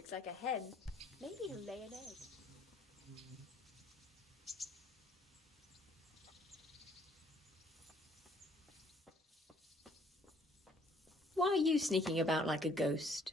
looks like a hen. Maybe he'll lay an egg. Why are you sneaking about like a ghost?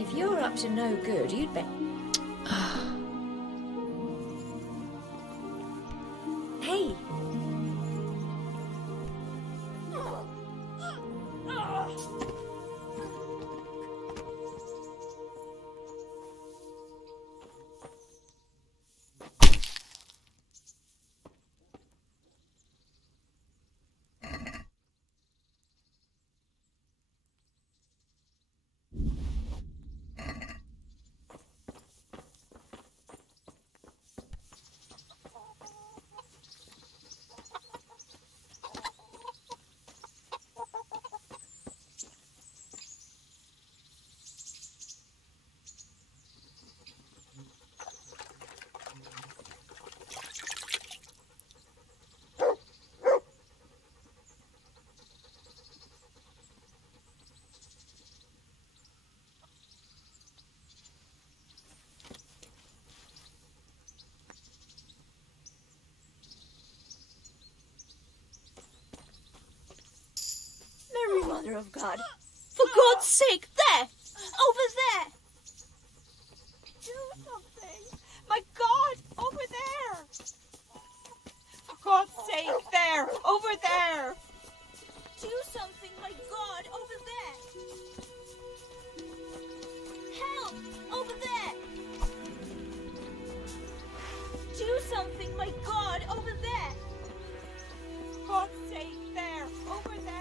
If you're up to no good, you'd bet. Hey! Mother of God. For God's sake, there! Over there! Do something! My God, over there! For God's sake, there! Over there! Do something, my God, over there! Help! Over there! Do something, my God, over there! For God's sake, there! Over there!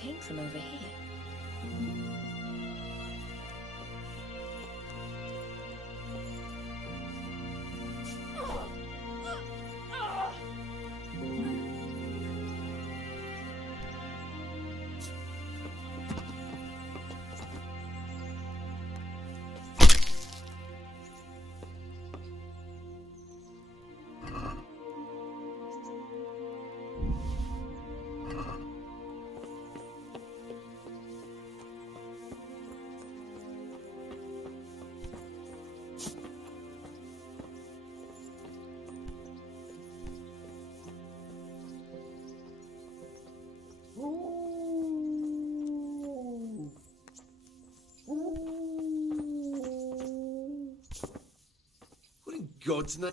came from over here. What in God's name?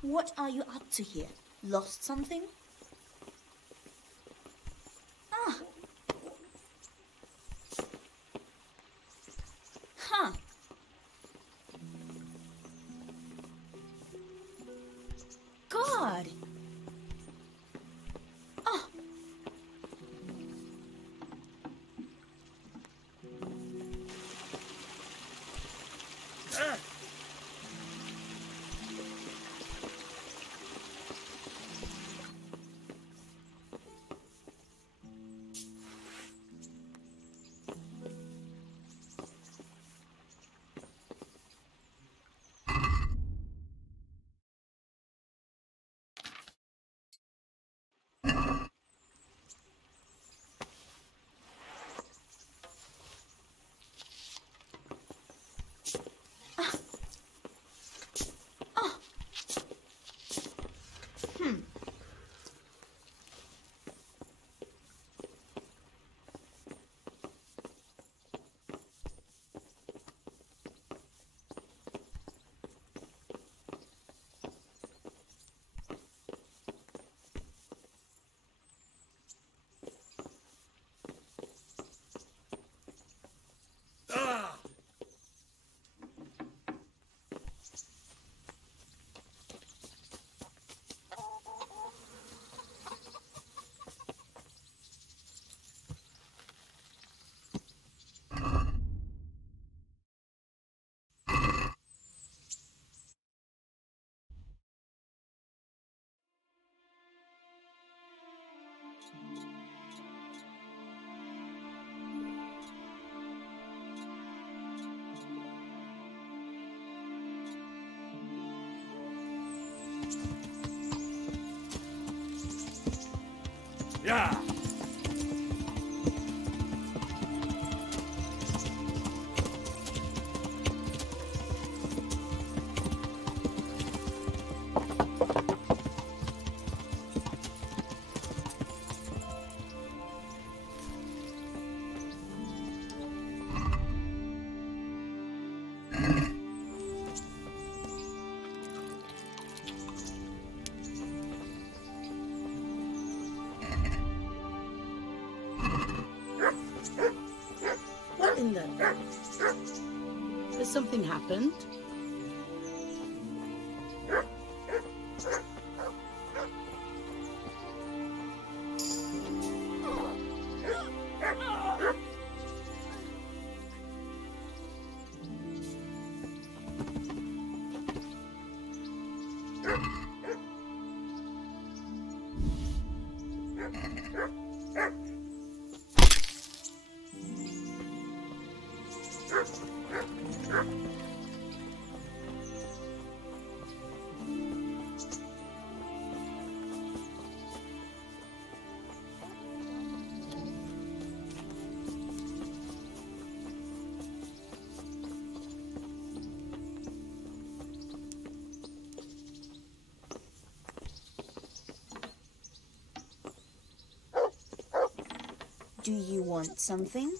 What are you up to here? Lost something? Ah. Huh. God. Oh. Yeah. What in the... Has something happened? Do you want something?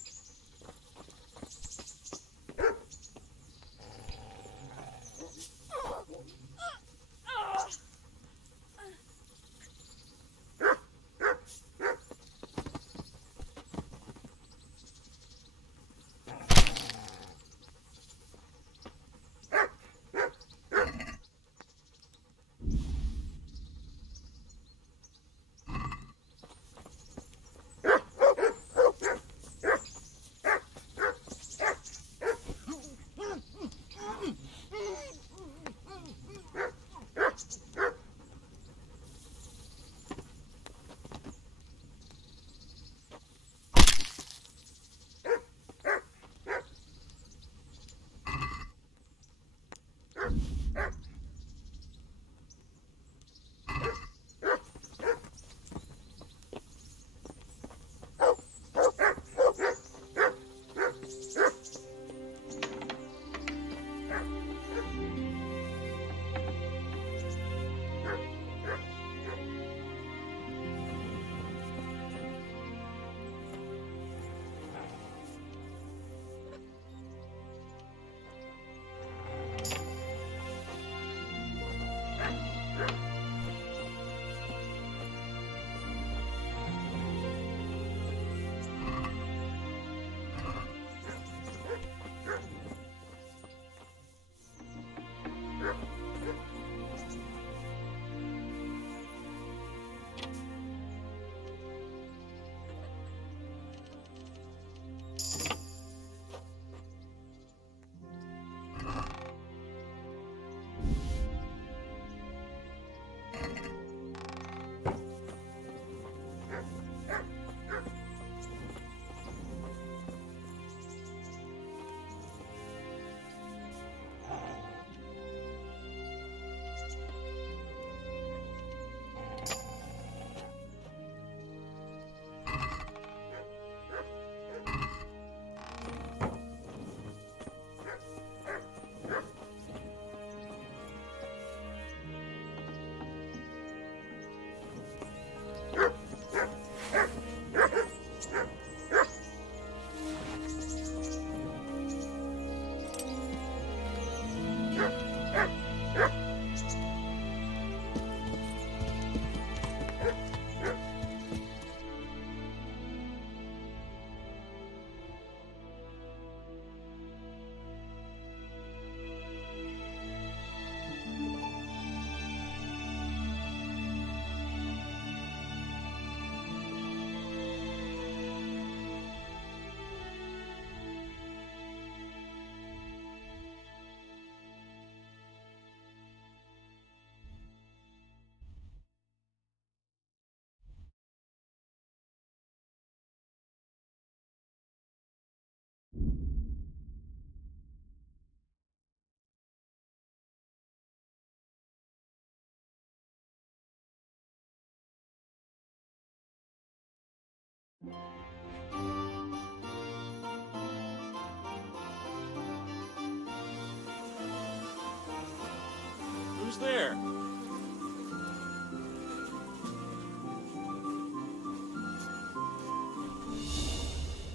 Who's there?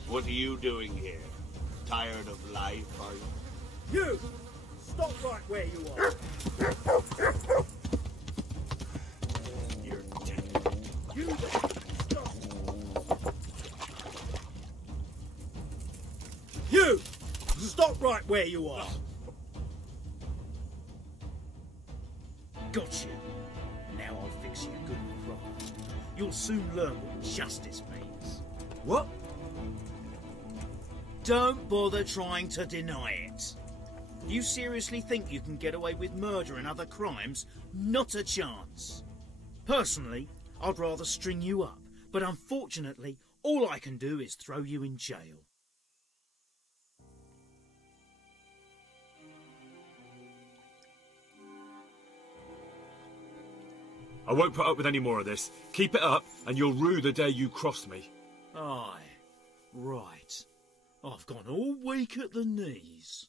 What are you doing here? Tired of life, are you? You! Stop right where you are. You're dead. You there! Stop! You! Stop right where you are. Got you. Now I'll fix you good and right. You'll soon learn what justice means. What? Don't bother trying to deny it. You seriously think you can get away with murder and other crimes? Not a chance. Personally, I'd rather string you up, but unfortunately, all I can do is throw you in jail. I won't put up with any more of this. Keep it up, and you'll rue the day you crossed me. Aye, right. I've gone all weak at the knees.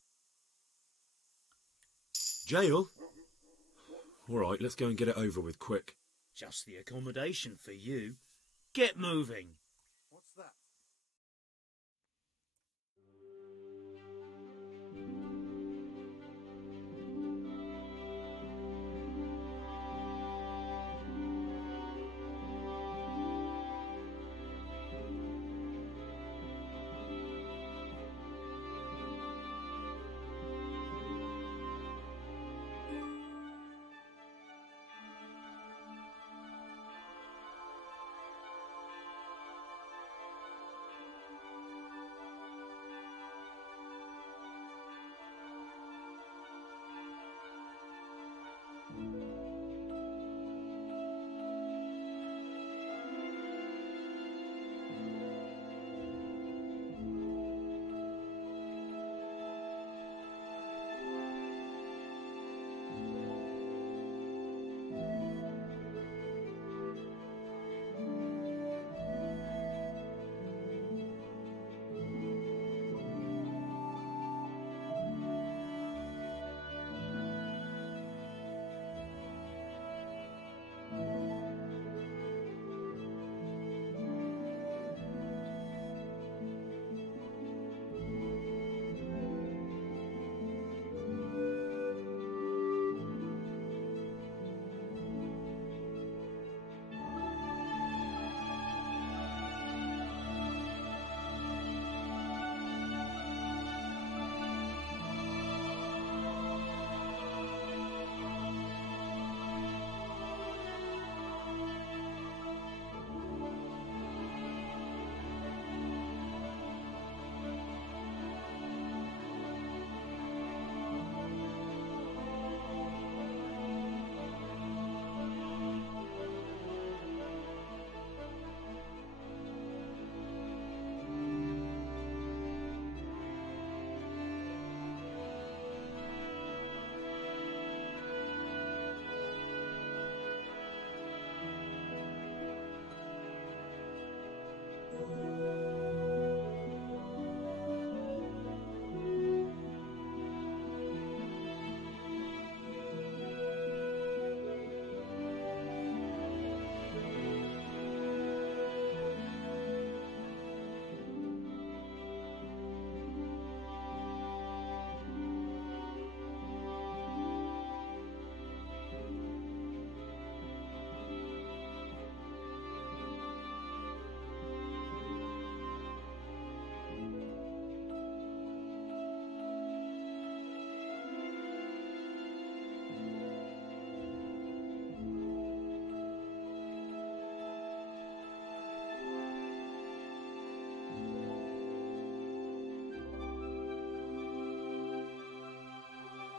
Jail? All right, let's go and get it over with quick. Just the accommodation for you. Get moving. What's that?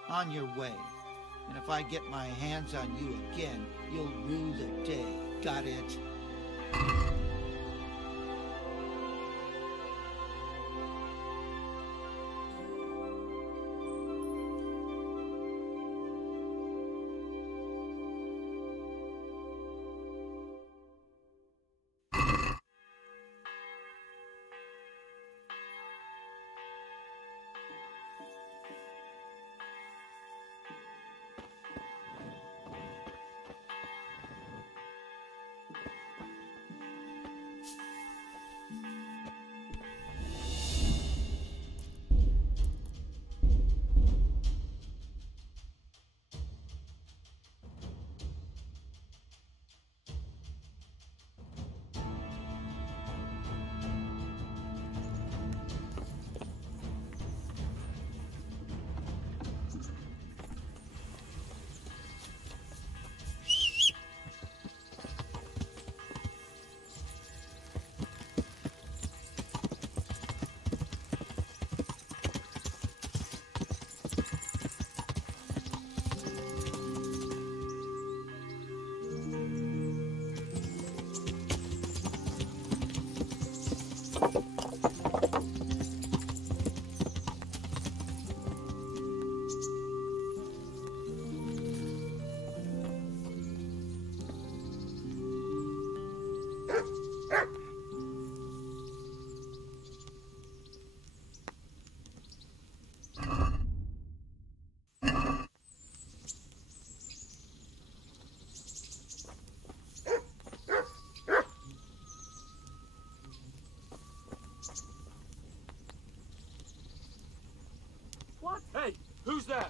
On your way. And if I get my hands on you again, you'll rue the day. Got it? Hey, who's there?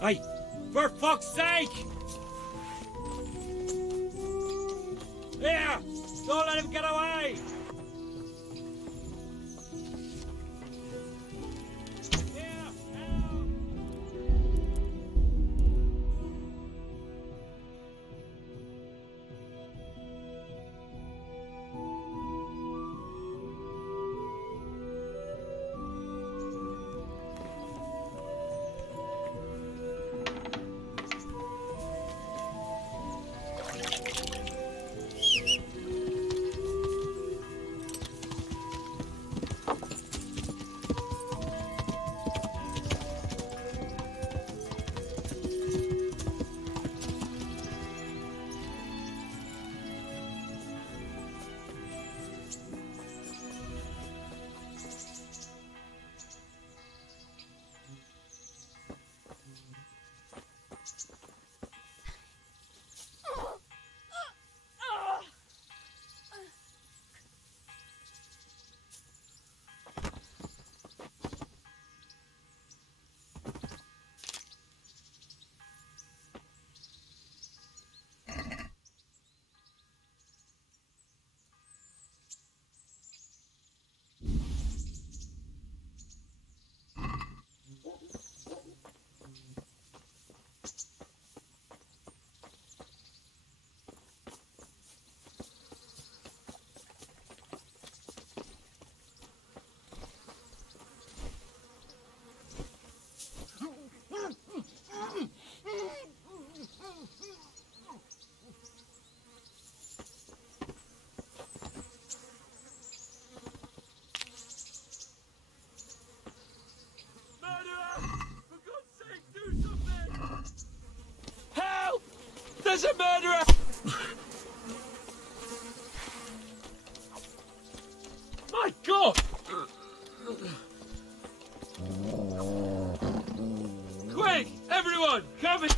Hey, for fuck's sake! Here! Don't let him get away! There's a murderer! My God! Quick! Everyone! Come in!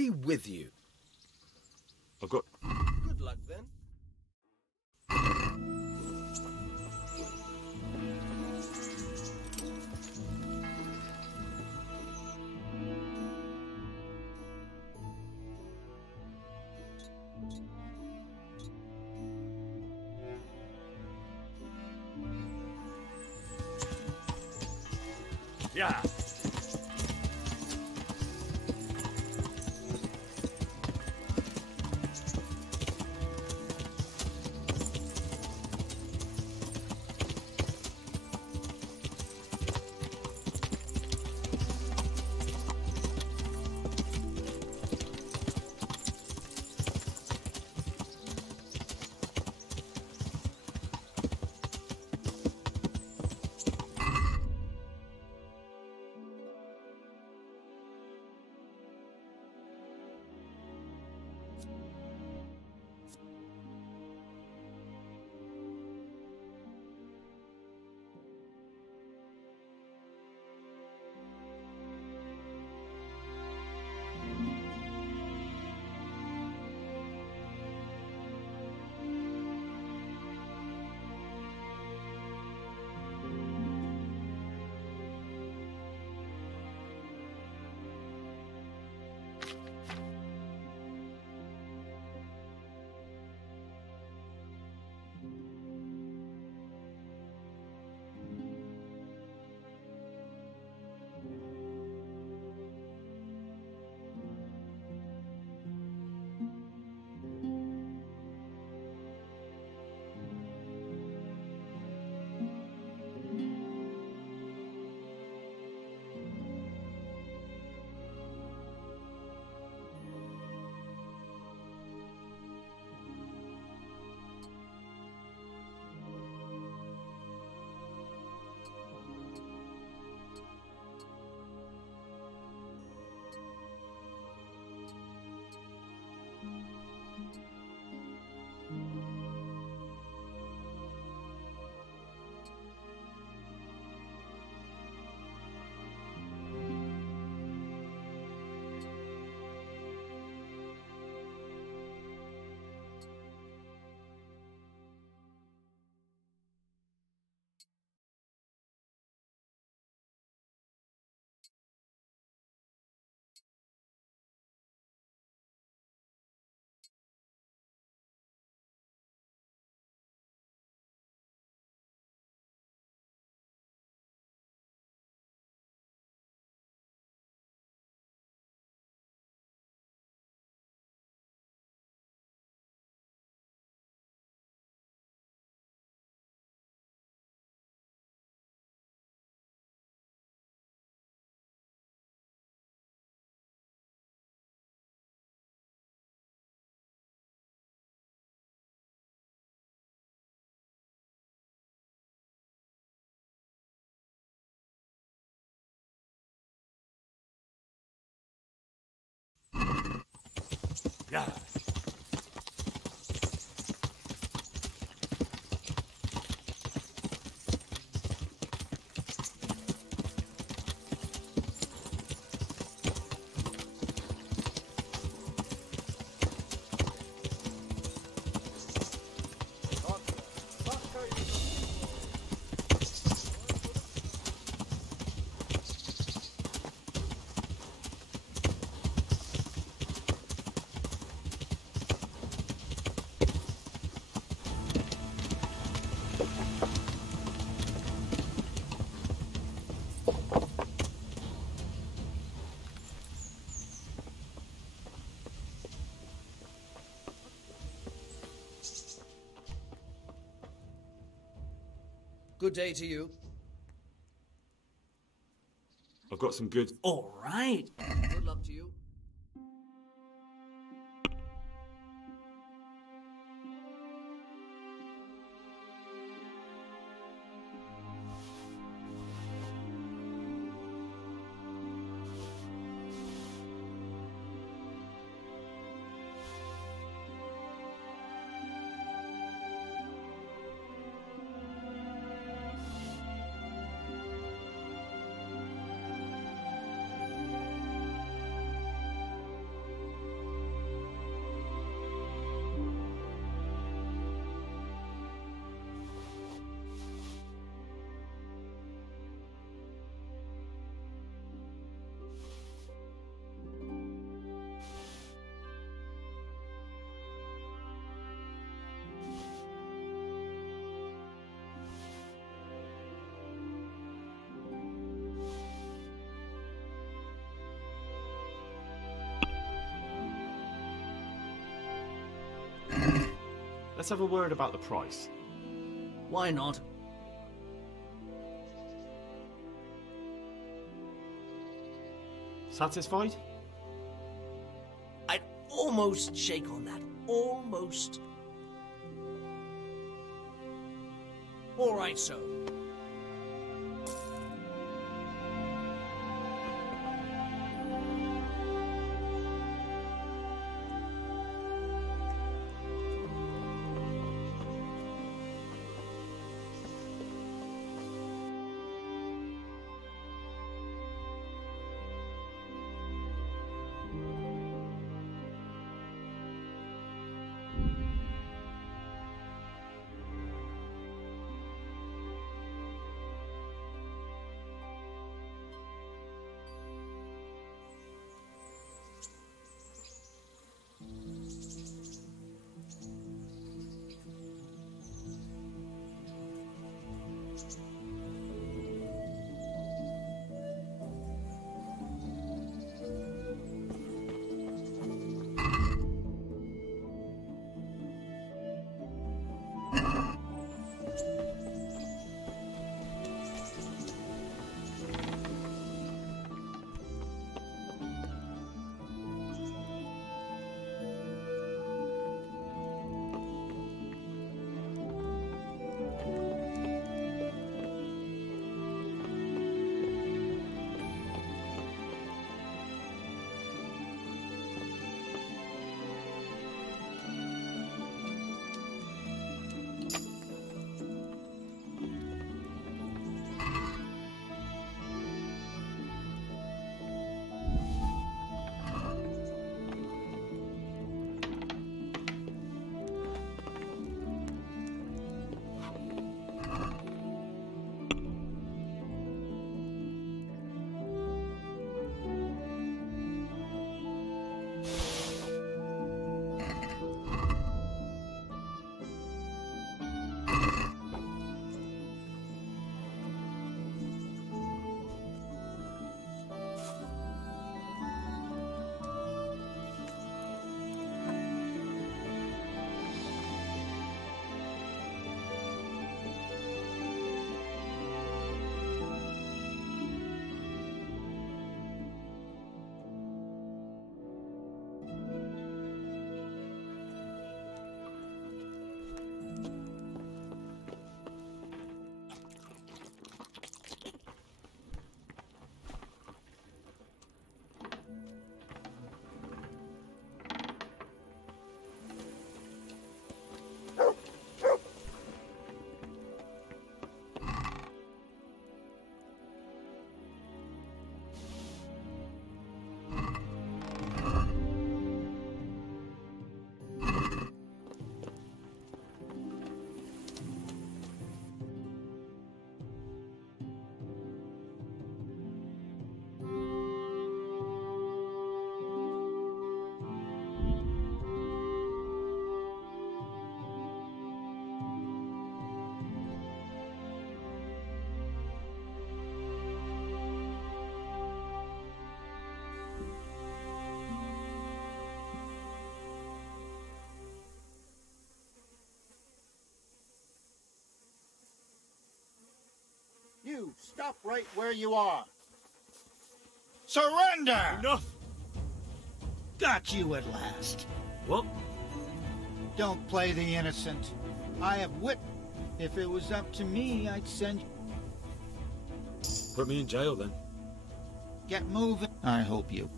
be with you. I've got... Good luck, then. Yeah. Yeah. Good day to you. I've got some good... All right. Good luck to you. Let's have a word about the price. Why not? Satisfied? I'd almost shake on that. Almost. All right, so. You, stop right where you are. Surrender! Enough! Got you at last. What? Don't play the innocent. I have wit. If it was up to me, I'd send you. Put me in jail then. Get moving. I hope you.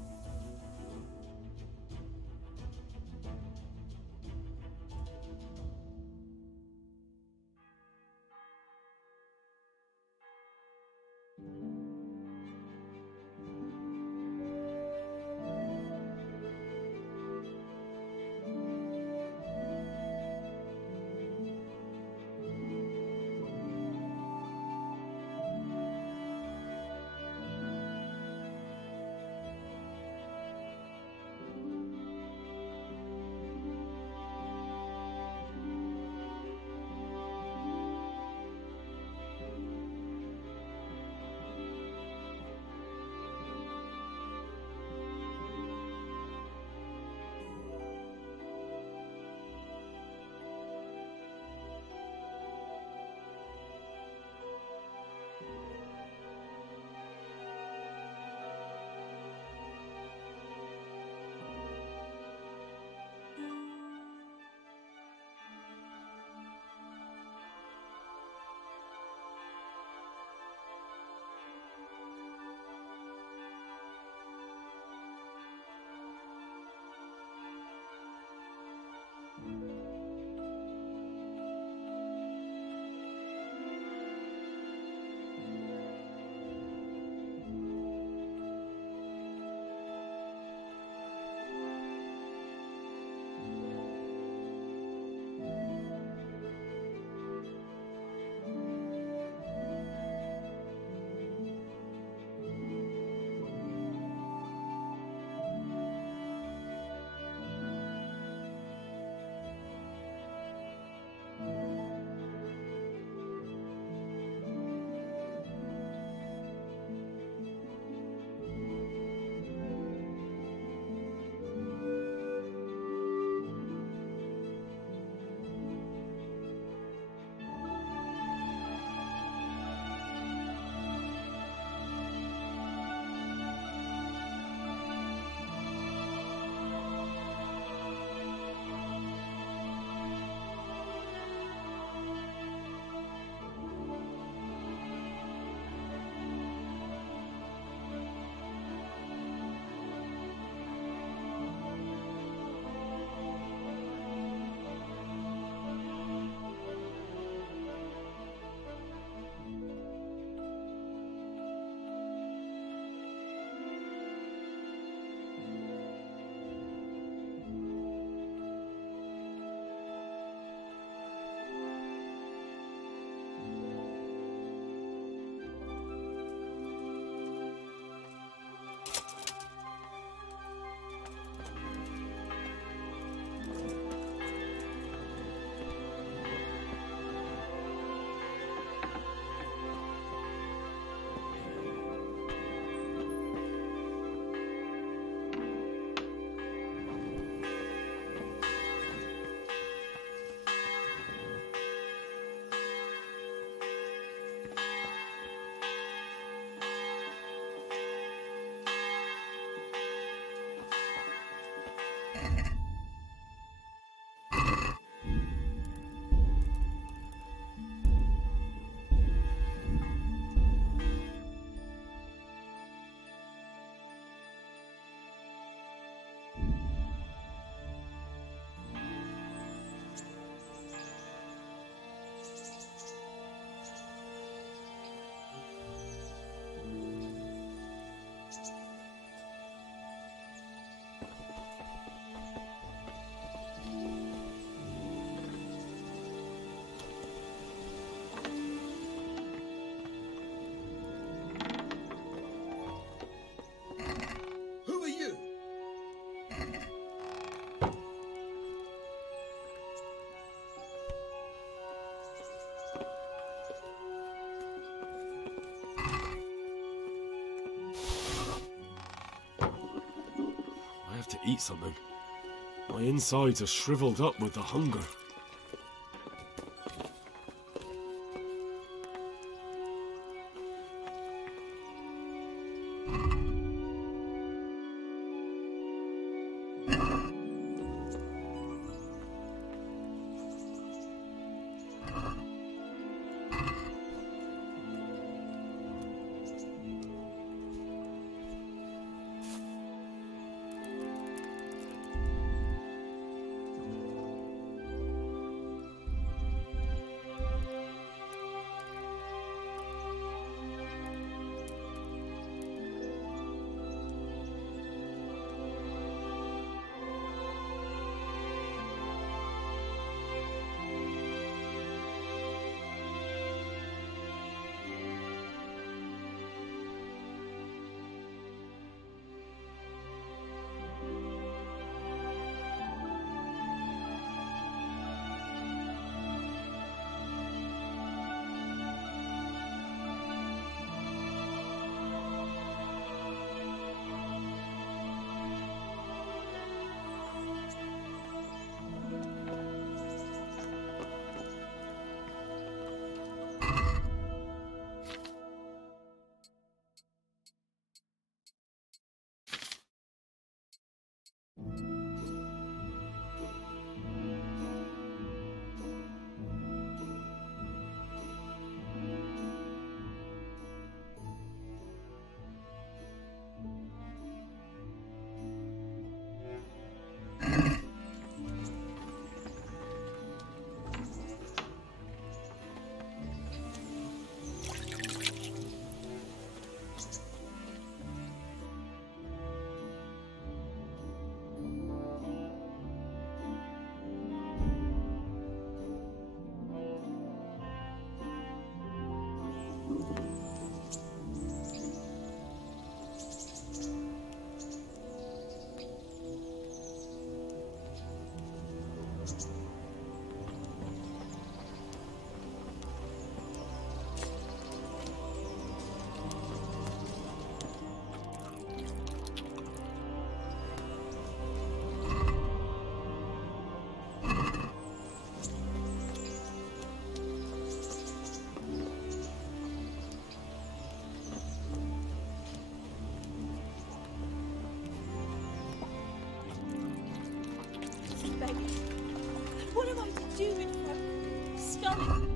eat something. My insides are shriveled up with the hunger. What am I to do with her? Stunning.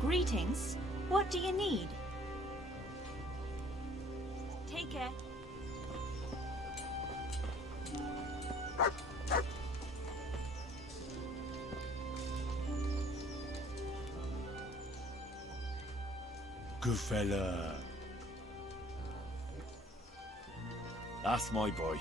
Greetings. What do you need? Take care. Good fella. That's my boy.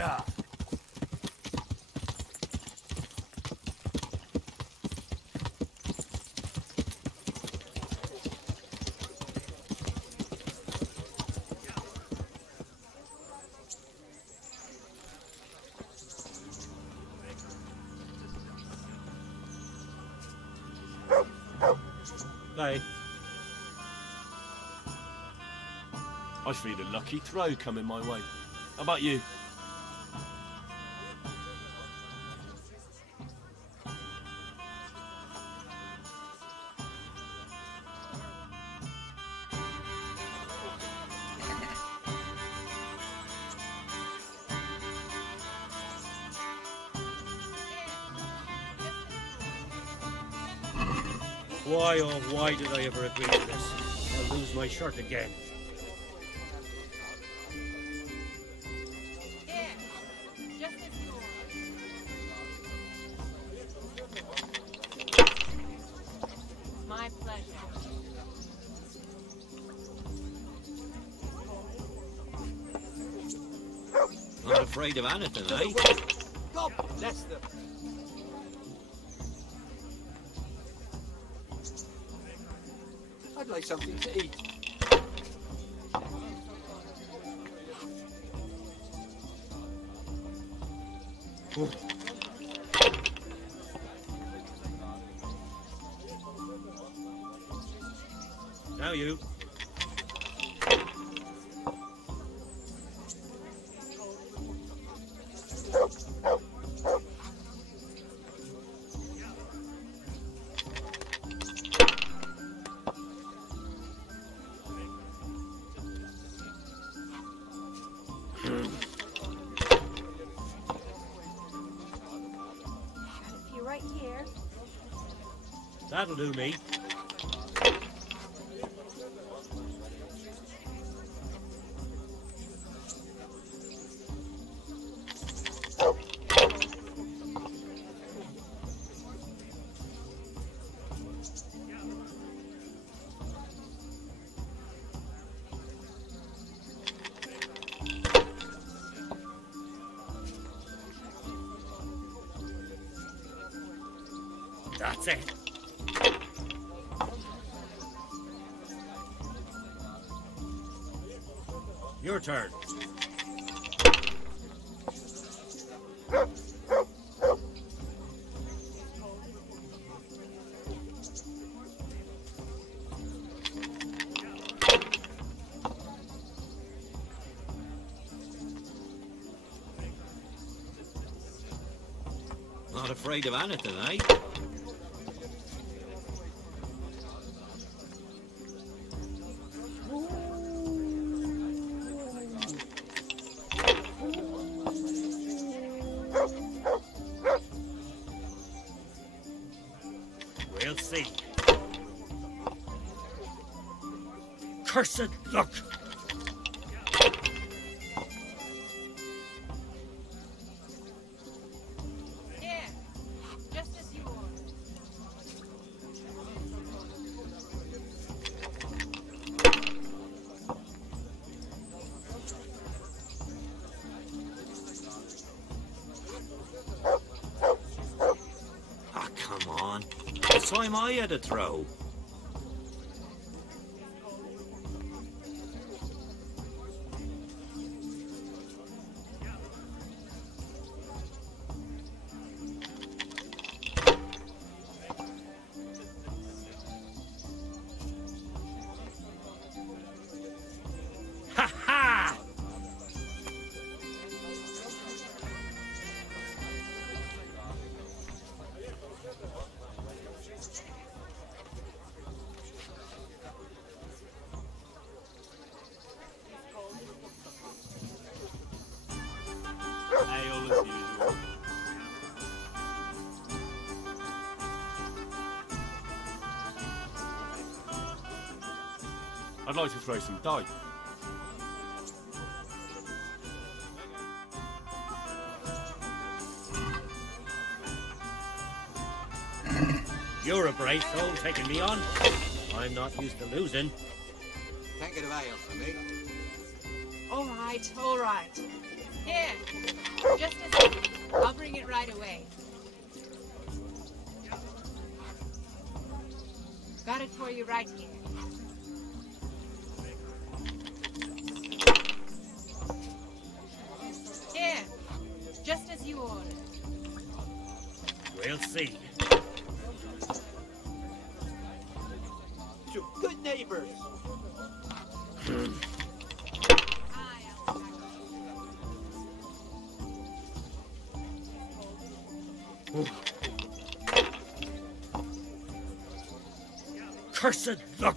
Yeah. Hey. I feel a lucky throw coming my way. How about you? Why, oh why did I ever agree to this? I'll lose my shirt again. My pleasure. Not afraid of anything, eh? God bless them. I'd like something to eat. Now you. You're right here. That'll do me. That's it. Your turn. Not afraid of anything, eh? We'll see. Cursed luck! Here, just as you ordered. Ah, come on. It's time I had a throw. Ha ha! Ale as usual. I'd like to throw some dice. You're a brave soul taking me on. I'm not used to losing. Can't get away from me. All right, all right. Here. Just a second. I'll bring it right away. Got it for you right here. Here. Just as you ordered. We'll see. So good neighbors. Cursed luck!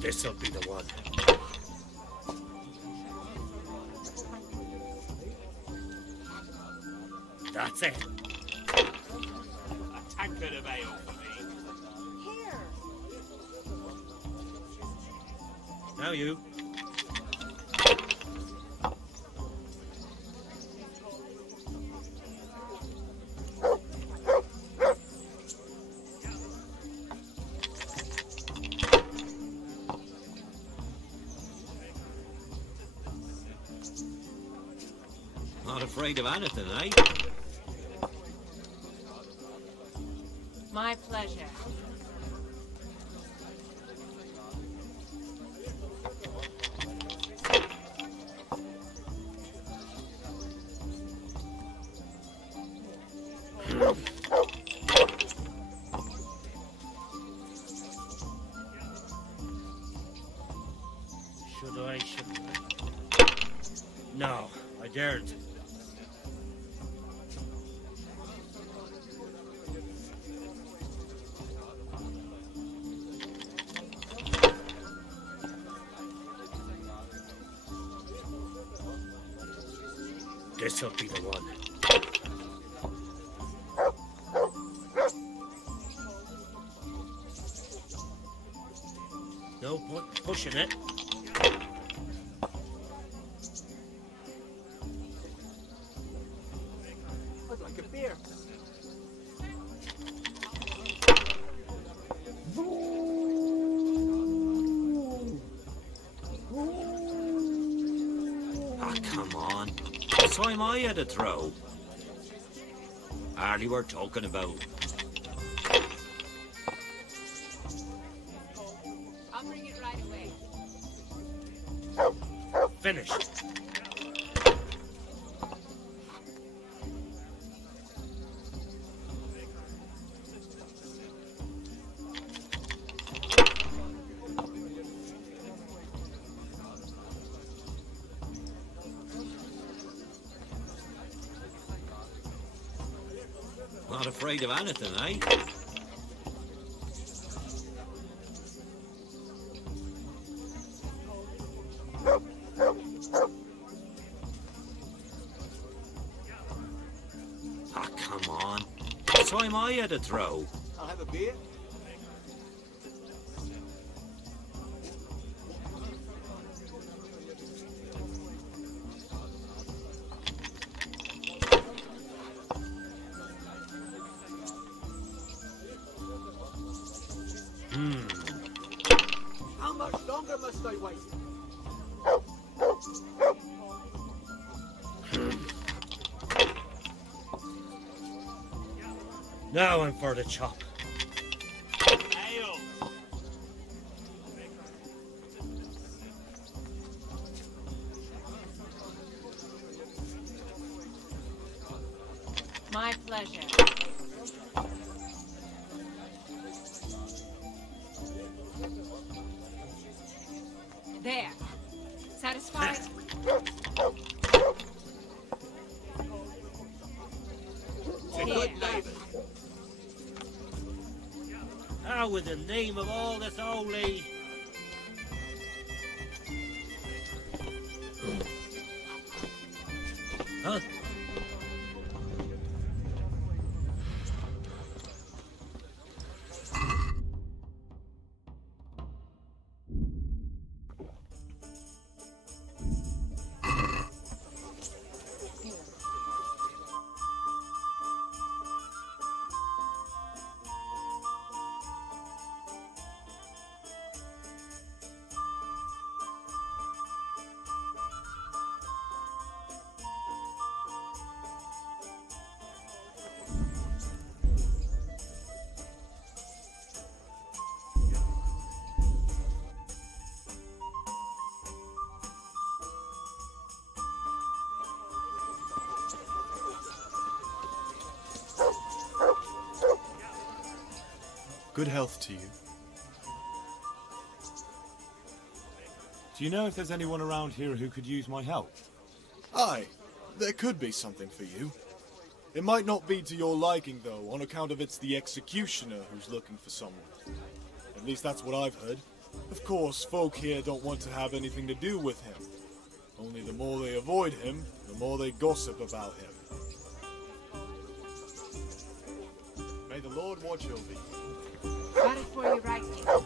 This'll be the one. That's it. A tankard of ale for me. Here. Now you. Not afraid of anything, eh? My pleasure. Shouldn't I? No, I daren't. This'll be the one. No point pushing it. I'd like a beer. Ah, come on. What time I had a throw? Hardly worth talking about. I'll bring it right away. Finished. Not afraid of anything, eh? Ah, come on. What time I had a throw? I'll have a beer. How much longer must I wait? Now I'm for the chop. Ale. My pleasure. There. Satisfied? To good neighbors. How Now, with the name of all that's holy. Huh? Good health to you. Do you know if there's anyone around here who could use my help? Aye, there could be something for you. It might not be to your liking, though, on account of it's the executioner who's looking for someone. At least that's what I've heard. Of course, folk here don't want to have anything to do with him. Only the more they avoid him, the more they gossip about him. May the Lord watch over you. Got it for you right now.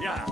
Yeah.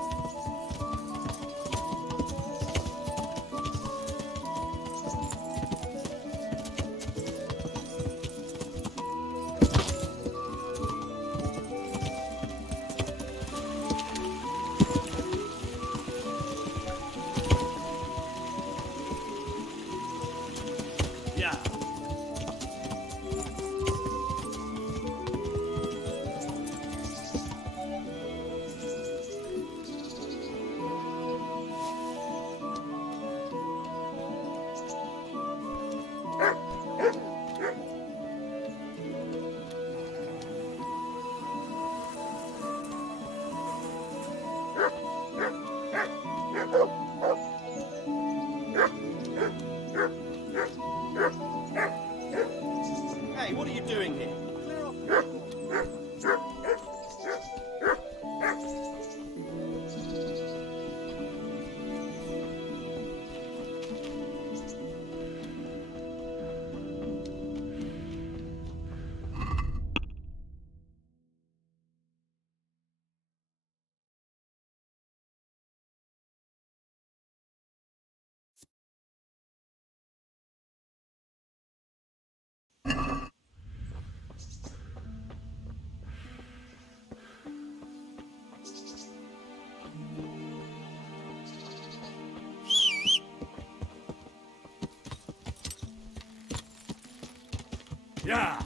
Hey, what are you doing here? Clear off. Yeah.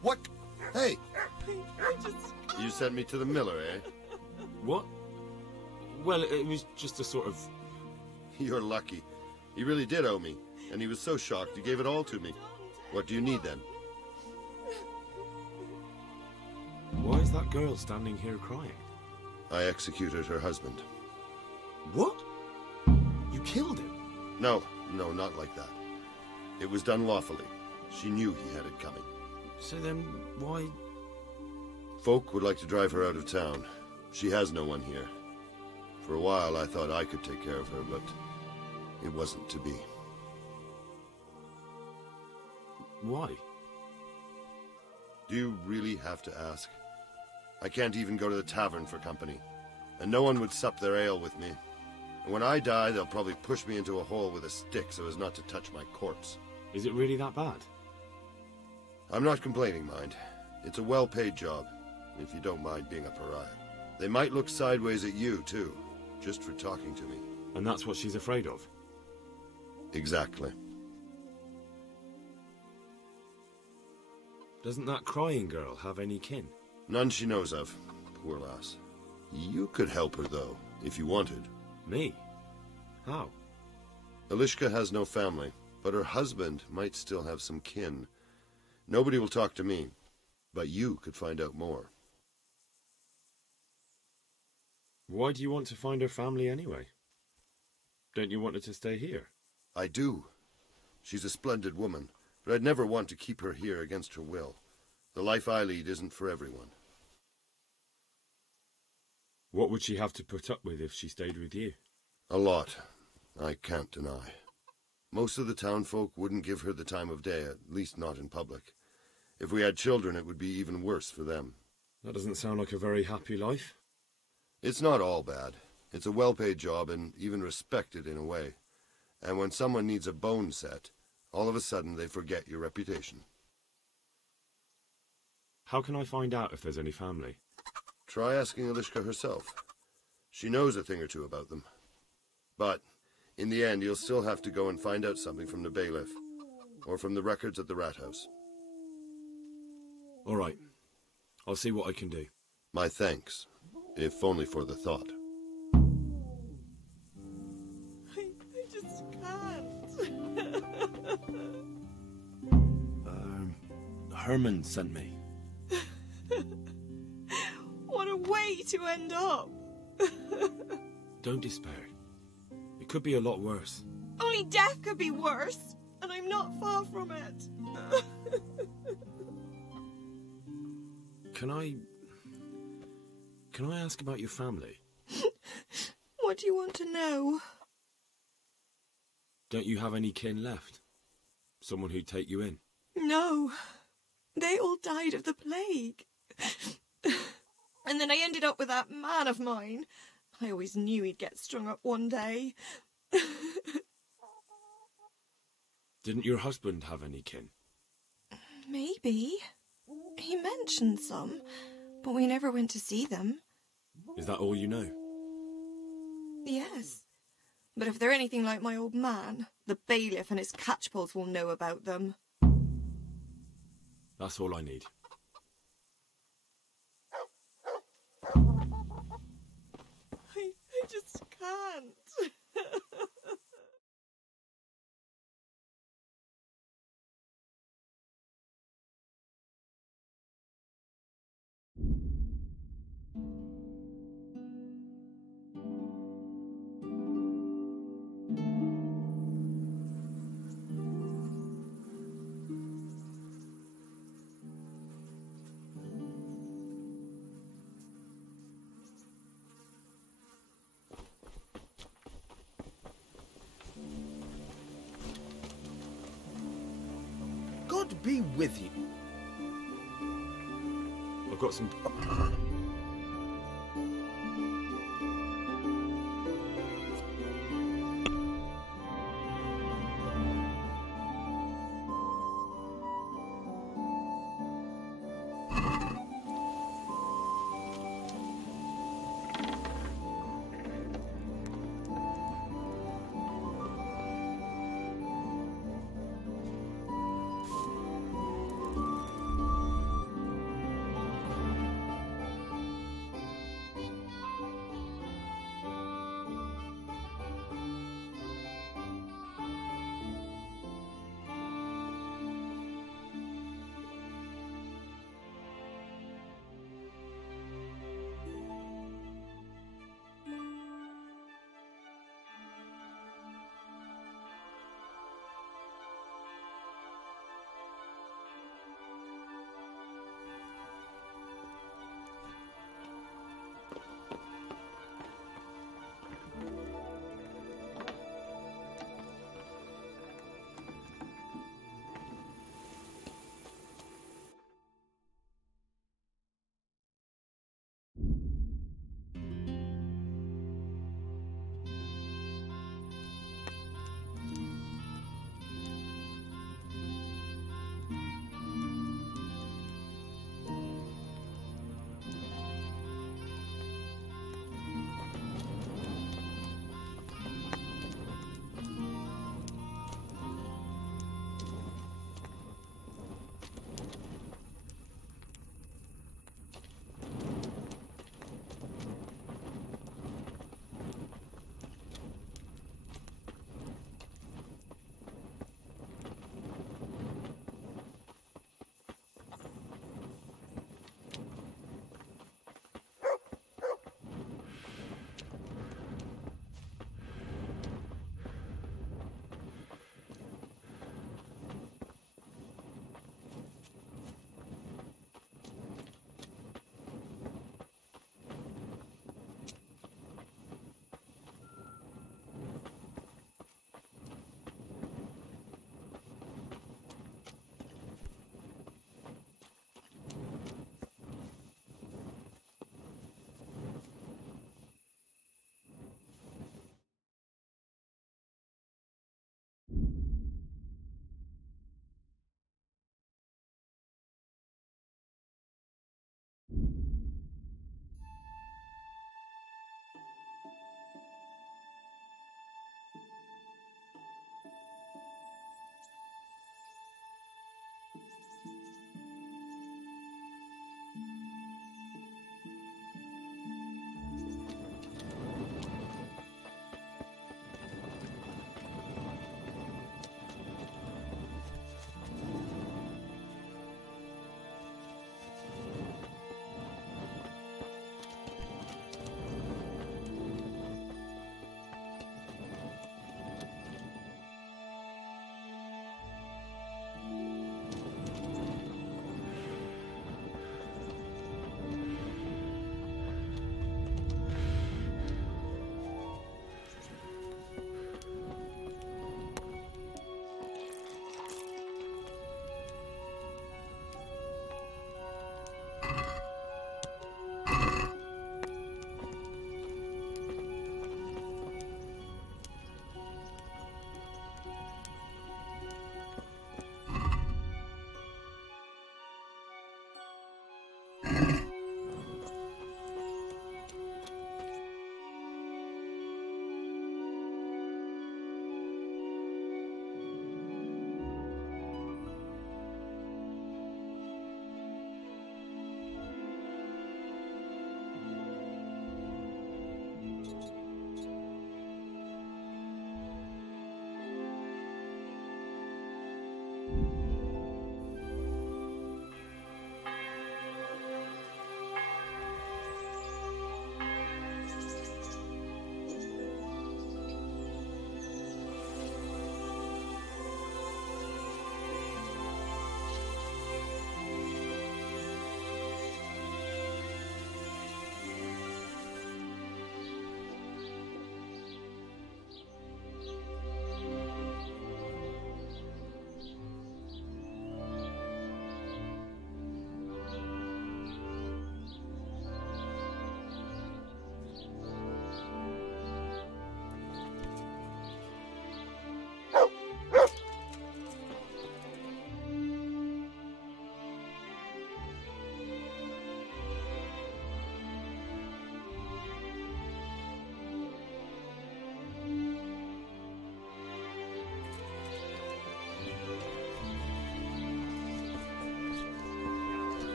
What? Hey! You sent me to the miller, eh? What? Well, it was just a sort of... You're lucky. He really did owe me, and he was so shocked he gave it all to me. What do you need, then? Why is that girl standing here crying? I executed her husband. What? You killed him? No, not like that. It was done lawfully. She knew he had it coming. So then, why... Folk would like to drive her out of town. She has no one here. For a while, I thought I could take care of her, but it wasn't to be. Why? Do you really have to ask? I can't even go to the tavern for company, and no one would sup their ale with me. And when I die, they'll probably push me into a hole with a stick so as not to touch my corpse. Is it really that bad? I'm not complaining, mind. It's a well-paid job, if you don't mind being a pariah. They might look sideways at you, too, just for talking to me. And that's what she's afraid of? Exactly. Doesn't that crying girl have any kin? None she knows of, poor lass. You could help her, though, if you wanted. Me? How? Elishka has no family, but her husband might still have some kin. Nobody will talk to me, but you could find out more. Why do you want to find her family anyway? Don't you want her to stay here? I do. She's a splendid woman, but I'd never want to keep her here against her will. The life I lead isn't for everyone. What would she have to put up with if she stayed with you? A lot, I can't deny. Most of the townfolk wouldn't give her the time of day, at least not in public. If we had children, it would be even worse for them. That doesn't sound like a very happy life. It's not all bad. It's a well-paid job and even respected in a way. And when someone needs a bone set, all of a sudden they forget your reputation. How can I find out if there's any family? Try asking Elishka herself. She knows a thing or two about them. But, in the end, you'll still have to go and find out something from the bailiff, or from the records at the rat house. All right. I'll see what I can do. My thanks, if only for the thought. I just can't. Herman sent me. What a way to end up. Don't despair. It could be a lot worse. Only death could be worse, and I'm not far from it. Can I ask about your family? What do you want to know? Don't you have any kin left? Someone who'd take you in? No. They all died of the plague. And then I ended up with that man of mine. I always knew he'd get strung up one day. Didn't your husband have any kin? Maybe. He mentioned some, but we never went to see them. Is that all you know? Yes. But if they're anything like my old man, the bailiff and his catchpolls will know about them. That's all I need. I just can't. God be with you. I've got some...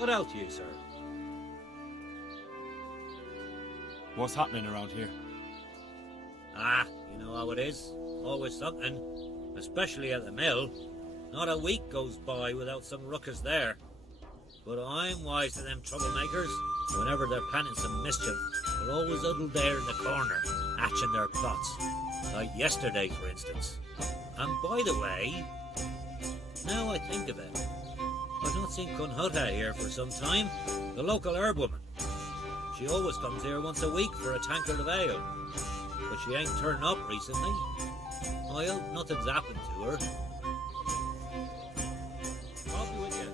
What else you, sir? What's happening around here? Ah, you know how it is. Always something. Especially at the mill. Not a week goes by without some ruckus there. But I'm wise to them troublemakers. Whenever they're planning some mischief, they're always huddled there in the corner, hatching their plots. Like yesterday, for instance. And by the way, now I think of it, I've not seen Cunhutta here for some time, the local herb woman. She always comes here once a week for a tankard of ale. But she ain't turned up recently. I hope nothing's happened to her. I'll be with you.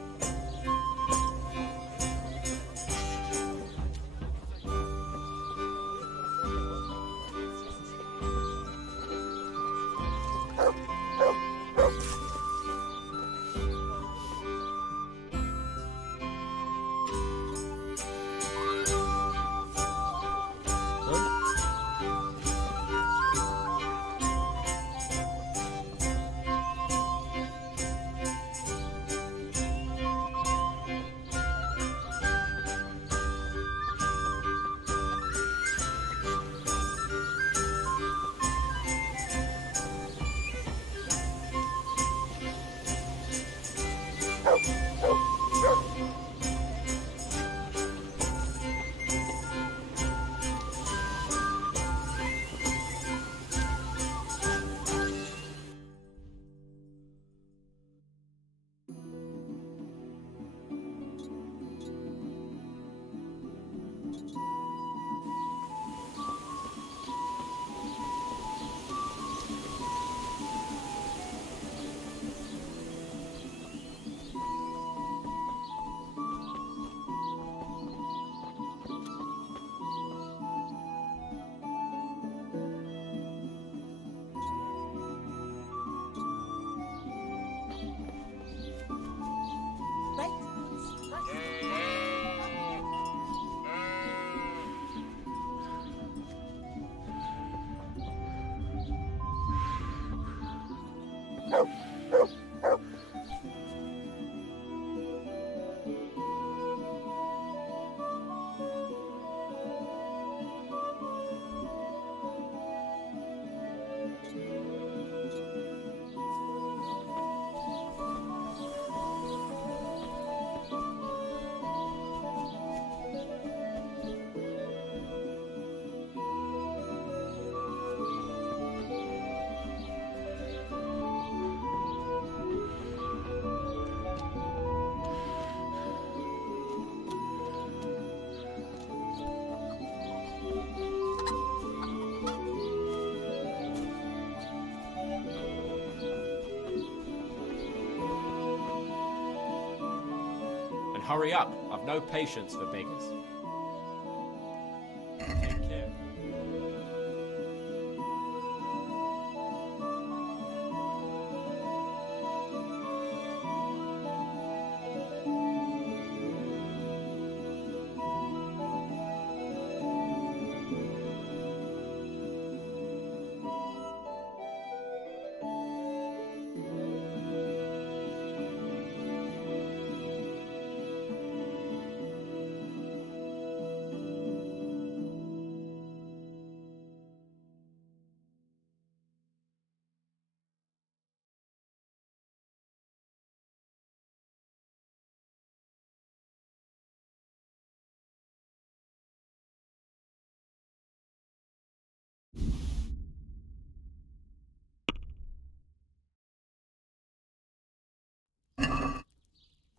Hurry up, I've no patience for beggars. Take care.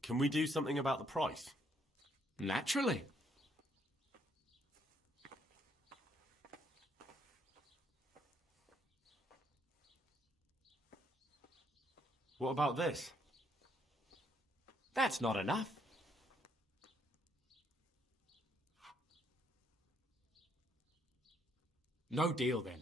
Can we do something about the price? Naturally. What about this? That's not enough. No deal then.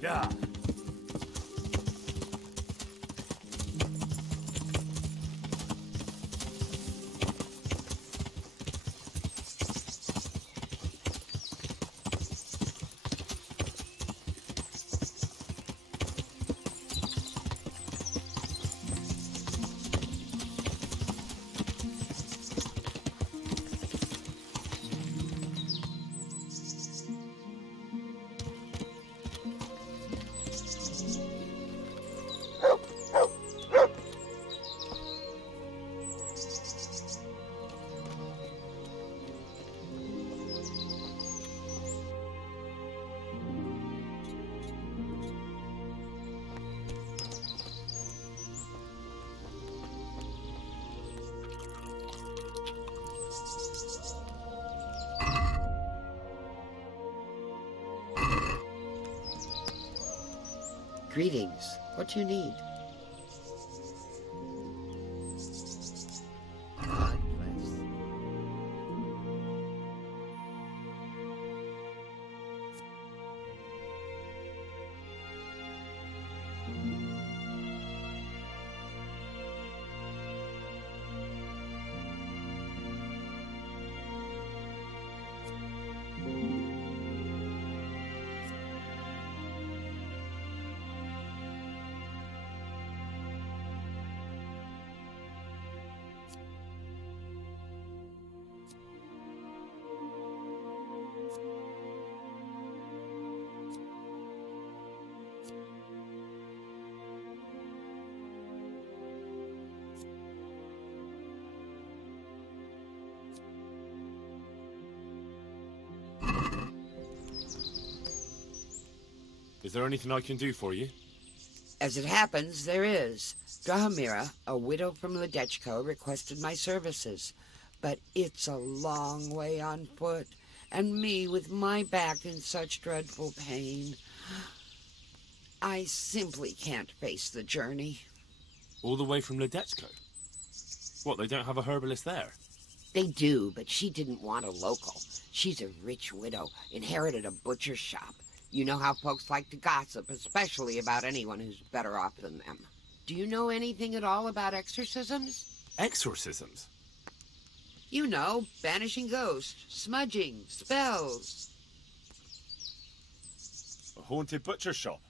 Yeah. Greetings. What do you need? God bless. Is there anything I can do for you? As it happens, there is. Drahomira, a widow from Ledechko, requested my services. But it's a long way on foot, and me with my back in such dreadful pain. I simply can't face the journey. All the way from Ledechko? What, they don't have a herbalist there? They do, but she didn't want a local. She's a rich widow, inherited a butcher's shop. You know how folks like to gossip, especially about anyone who's better off than them. Do you know anything at all about exorcisms? Exorcisms? You know, banishing ghosts, smudging, spells. A haunted butcher shop.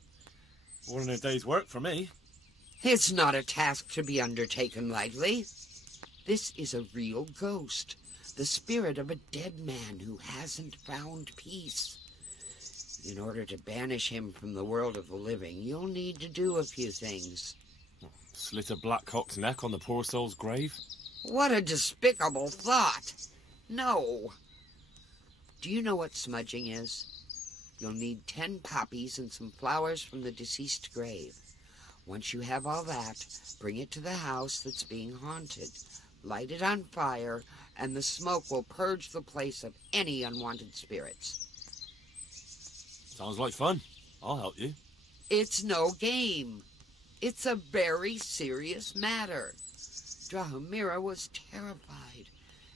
More than a day's work for me. It's not a task to be undertaken lightly. This is a real ghost, the spirit of a dead man who hasn't found peace. In order to banish him from the world of the living, you'll need to do a few things. Slit a black cock's neck on the poor soul's grave? What a despicable thought! No. Do you know what smudging is? You'll need 10 poppies and some flowers from the deceased grave. Once you have all that, bring it to the house that's being haunted. Light it on fire, and the smoke will purge the place of any unwanted spirits. Sounds like fun. I'll help you. It's no game. It's a very serious matter. Drahomira was terrified,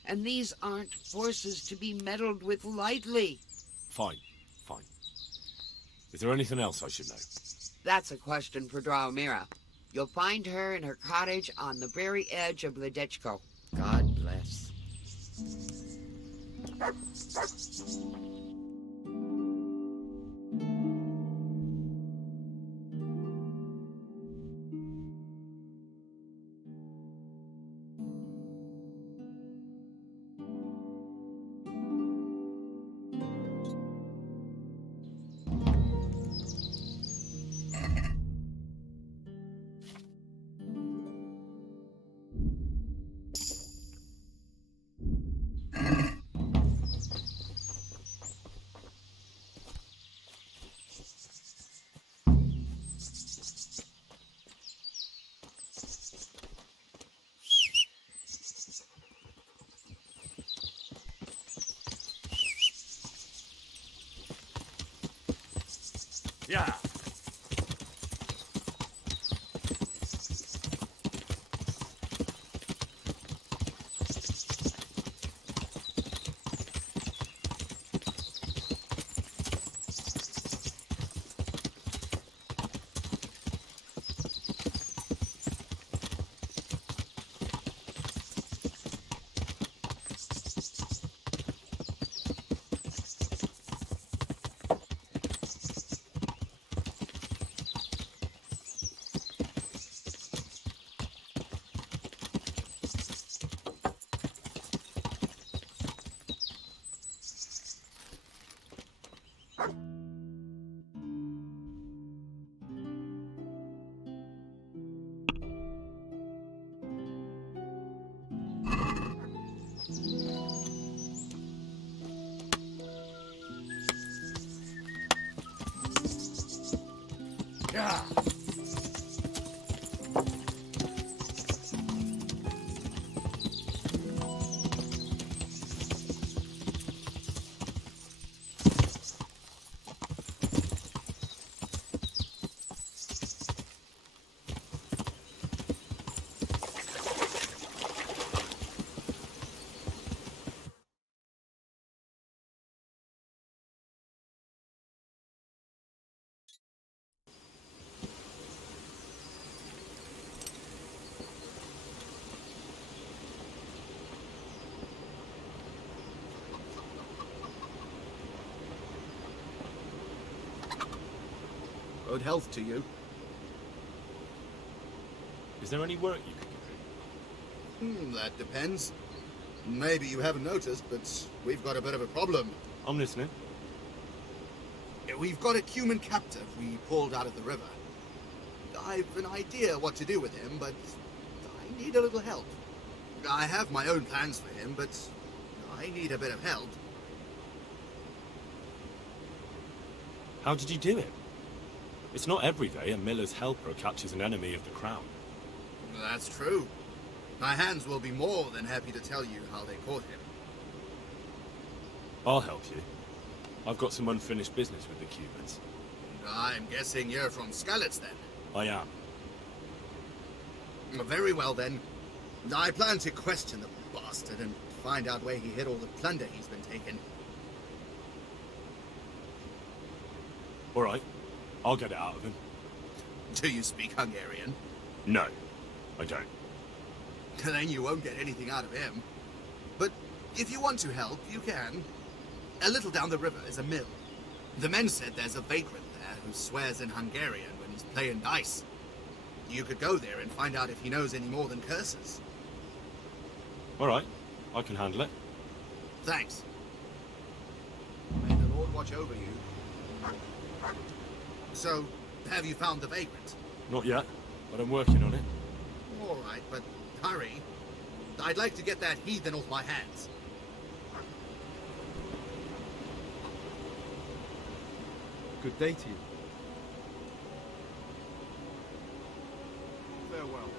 and these aren't forces to be meddled with lightly. Fine. Is there anything else I should know? That's a question for Drahomira. You'll find her in her cottage on the very edge of Ledechko. God bless. Yeah. Yeah. Good health to you. Is there any work you can do? That depends. Maybe you haven't noticed, but we've got a bit of a problem. I'm listening. We've got a human captive we pulled out of the river. I've an idea what to do with him, but I need a little help. I have my own plans for him, but I need a bit of help. How did you do it? It's not every day a miller's helper catches an enemy of the crown. That's true. My hands will be more than happy to tell you how they caught him. I'll help you. I've got some unfinished business with the Cubans. I'm guessing you're from Skalitz, then? I am. Very well, then. I plan to question the bastard and find out where he hid all the plunder he's been taking. All right. I'll get it out of him. Do you speak Hungarian? No, I don't. Then you won't get anything out of him. But if you want to help, you can. A little down the river is a mill. The men said there's a vagrant there who swears in Hungarian when he's playing dice. You could go there and find out if he knows any more than curses. All right. I can handle it. Thanks. May the Lord watch over you. So, have you found the vagrant? Not yet, but I'm working on it. All right, but hurry. I'd like to get that heathen off my hands. Good day to you. Farewell.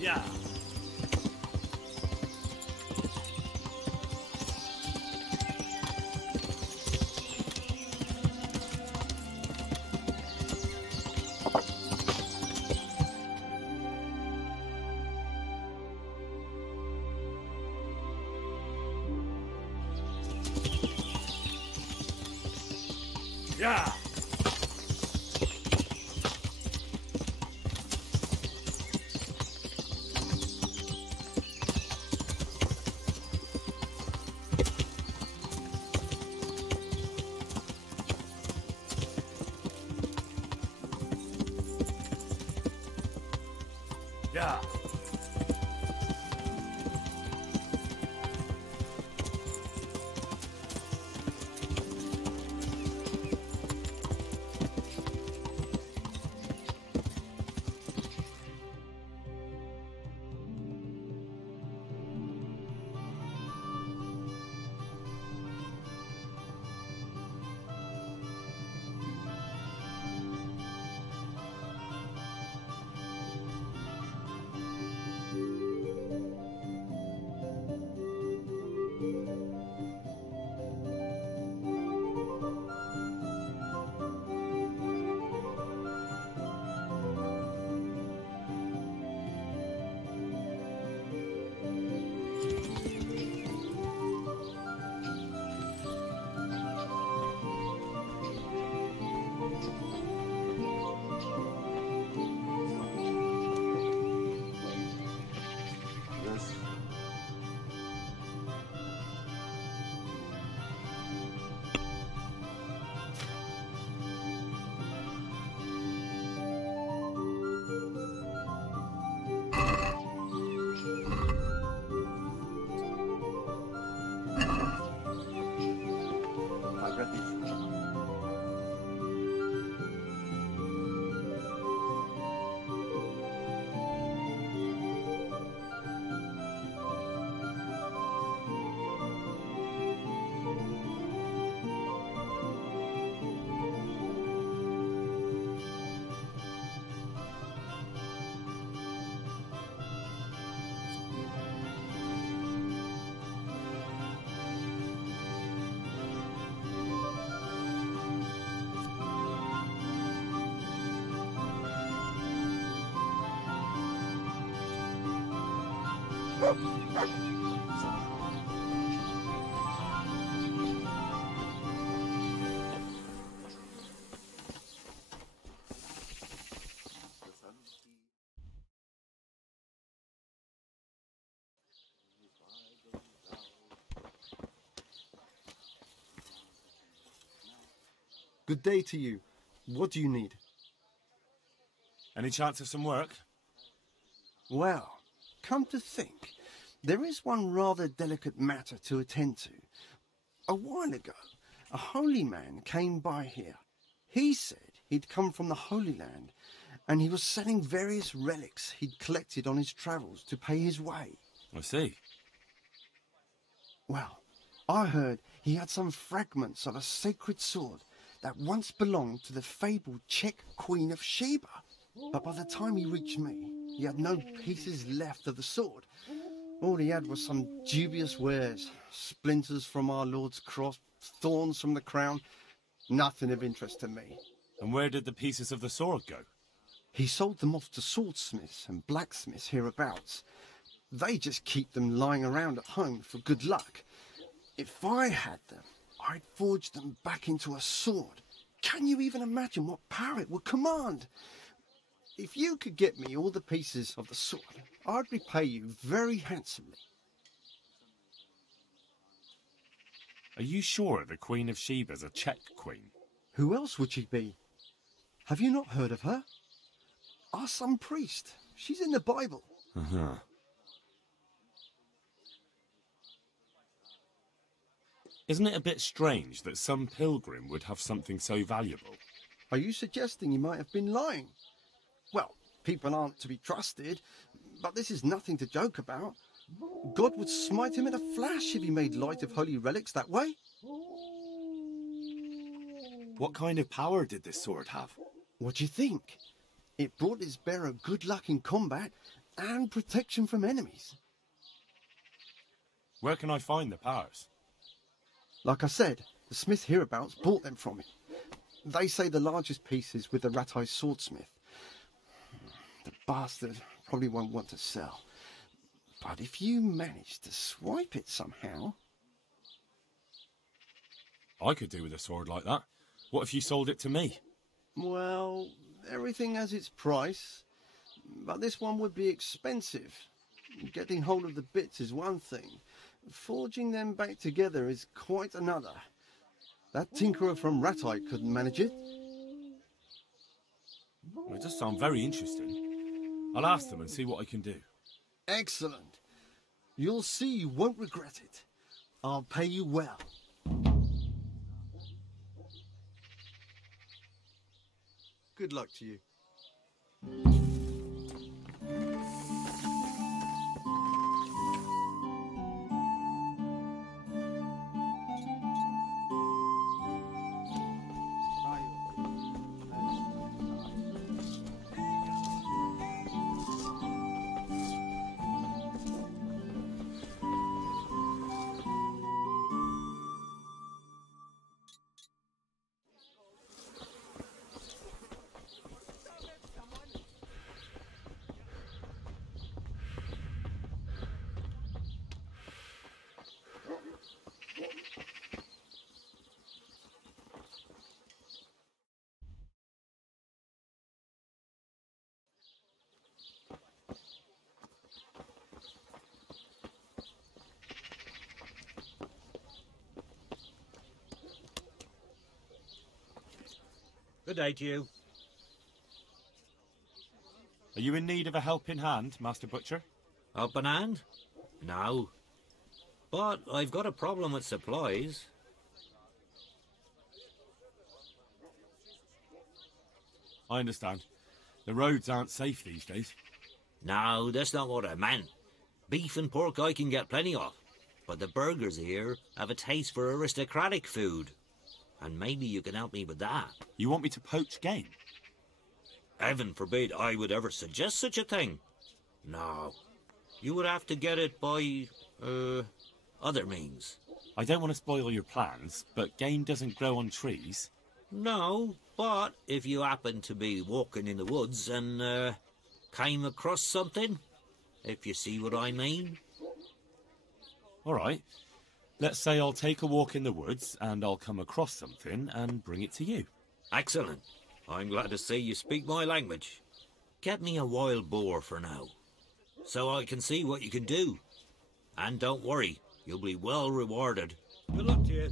Yeah. Yeah. Yeah. Good day to you. What do you need? Any chance of some work? Well, come to think, there is one rather delicate matter to attend to. A while ago, a holy man came by here. He said he'd come from the Holy Land, and he was selling various relics he'd collected on his travels to pay his way. I see. Well, I heard he had some fragments of a sacred sword that once belonged to the fabled Czech Queen of Sheba. But by the time he reached me, he had no pieces left of the sword. All he had was some dubious wares, splinters from our Lord's cross, thorns from the crown, nothing of interest to me. And where did the pieces of the sword go? He sold them off to swordsmiths and blacksmiths hereabouts. They just keep them lying around at home for good luck. If I had them, I'd forge them back into a sword. Can you even imagine what power it would command? If you could get me all the pieces of the sword, I'd repay you very handsomely. Are you sure the Queen of Sheba's a Czech queen? Who else would she be? Have you not heard of her? Our some priest. She's in the Bible. Uh-huh. Isn't it a bit strange that some pilgrim would have something so valuable? Are you suggesting he might have been lying? Well, people aren't to be trusted, but this is nothing to joke about. God would smite him in a flash if he made light of holy relics that way. What kind of power did this sword have? What do you think? It brought its bearer good luck in combat and protection from enemies. Where can I find the powers? Like I said, the smith hereabouts bought them from him. They say the largest piece is with the Ratai swordsmith. The bastard probably won't want to sell. But if you manage to swipe it somehow... I could do with a sword like that. What if you sold it to me? Well, everything has its price. But this one would be expensive. Getting hold of the bits is one thing. Forging them back together is quite another. That tinkerer from Ratai couldn't manage it. Well, it does sound very interesting. I'll ask them and see what I can do. Excellent. You'll see you won't regret it. I'll pay you well. Good luck to you. Good day to you. Are you in need of a helping hand, Master Butcher? Helping hand? No. But I've got a problem with supplies. I understand. The roads aren't safe these days. No, that's not what I meant. Beef and pork I can get plenty of. But the burgers here have a taste for aristocratic food. And maybe you can help me with that. You want me to poach game? Heaven forbid I would ever suggest such a thing. No. You would have to get it by, other means. I don't want to spoil your plans, but game doesn't grow on trees. No, but if you happen to be walking in the woods and, came across something, if you see what I mean. All right. Let's say I'll take a walk in the woods and I'll come across something and bring it to you. Excellent. I'm glad to see you speak my language. Get me a wild boar for now, so I can see what you can do. And don't worry, you'll be well rewarded. Good luck to you.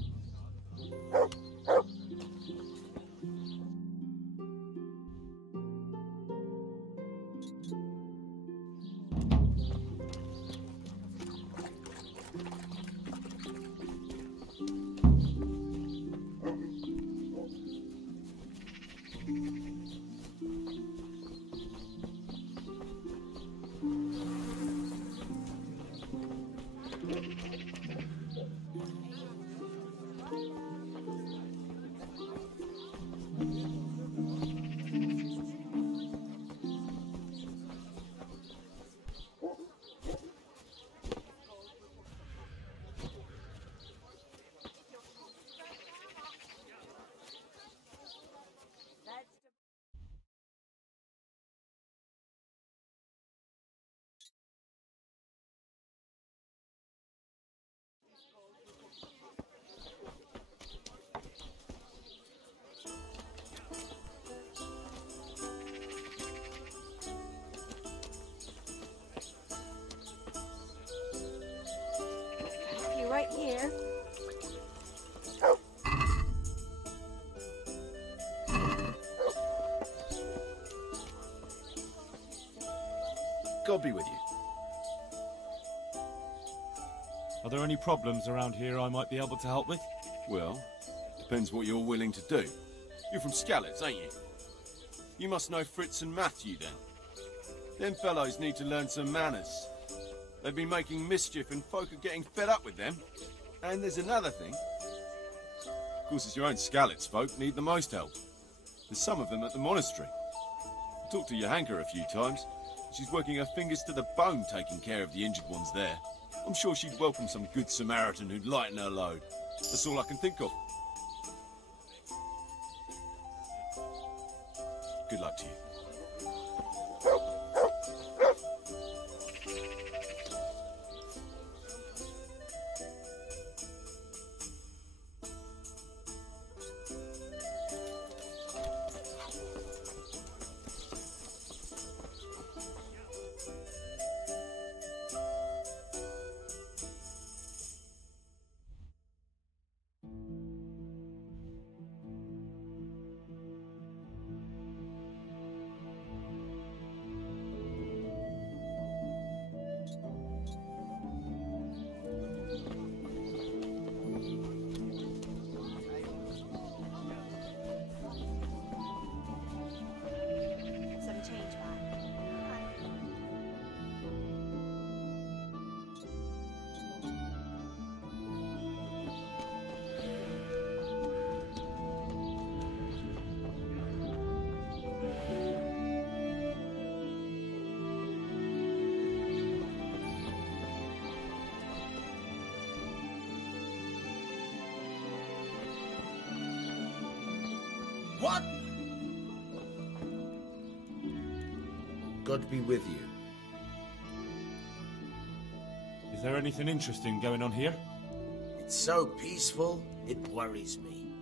Right here. God be with you. Are there any problems around here I might be able to help with? Well, depends what you're willing to do. You're from Skalitz, ain't you? You must know Fritz and Matthew, then. Them fellows need to learn some manners. They've been making mischief and folk are getting fed up with them. And there's another thing. Of course, it's your own Skalitz folk need the most help. There's some of them at the monastery. I talked to Johanka a few times. She's working her fingers to the bone taking care of the injured ones there. I'm sure she'd welcome some good Samaritan who'd lighten her load. That's all I can think of. Good luck to you. What? God be with you. Is there anything interesting going on here? It's so peaceful, it worries me.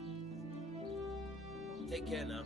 Take care now.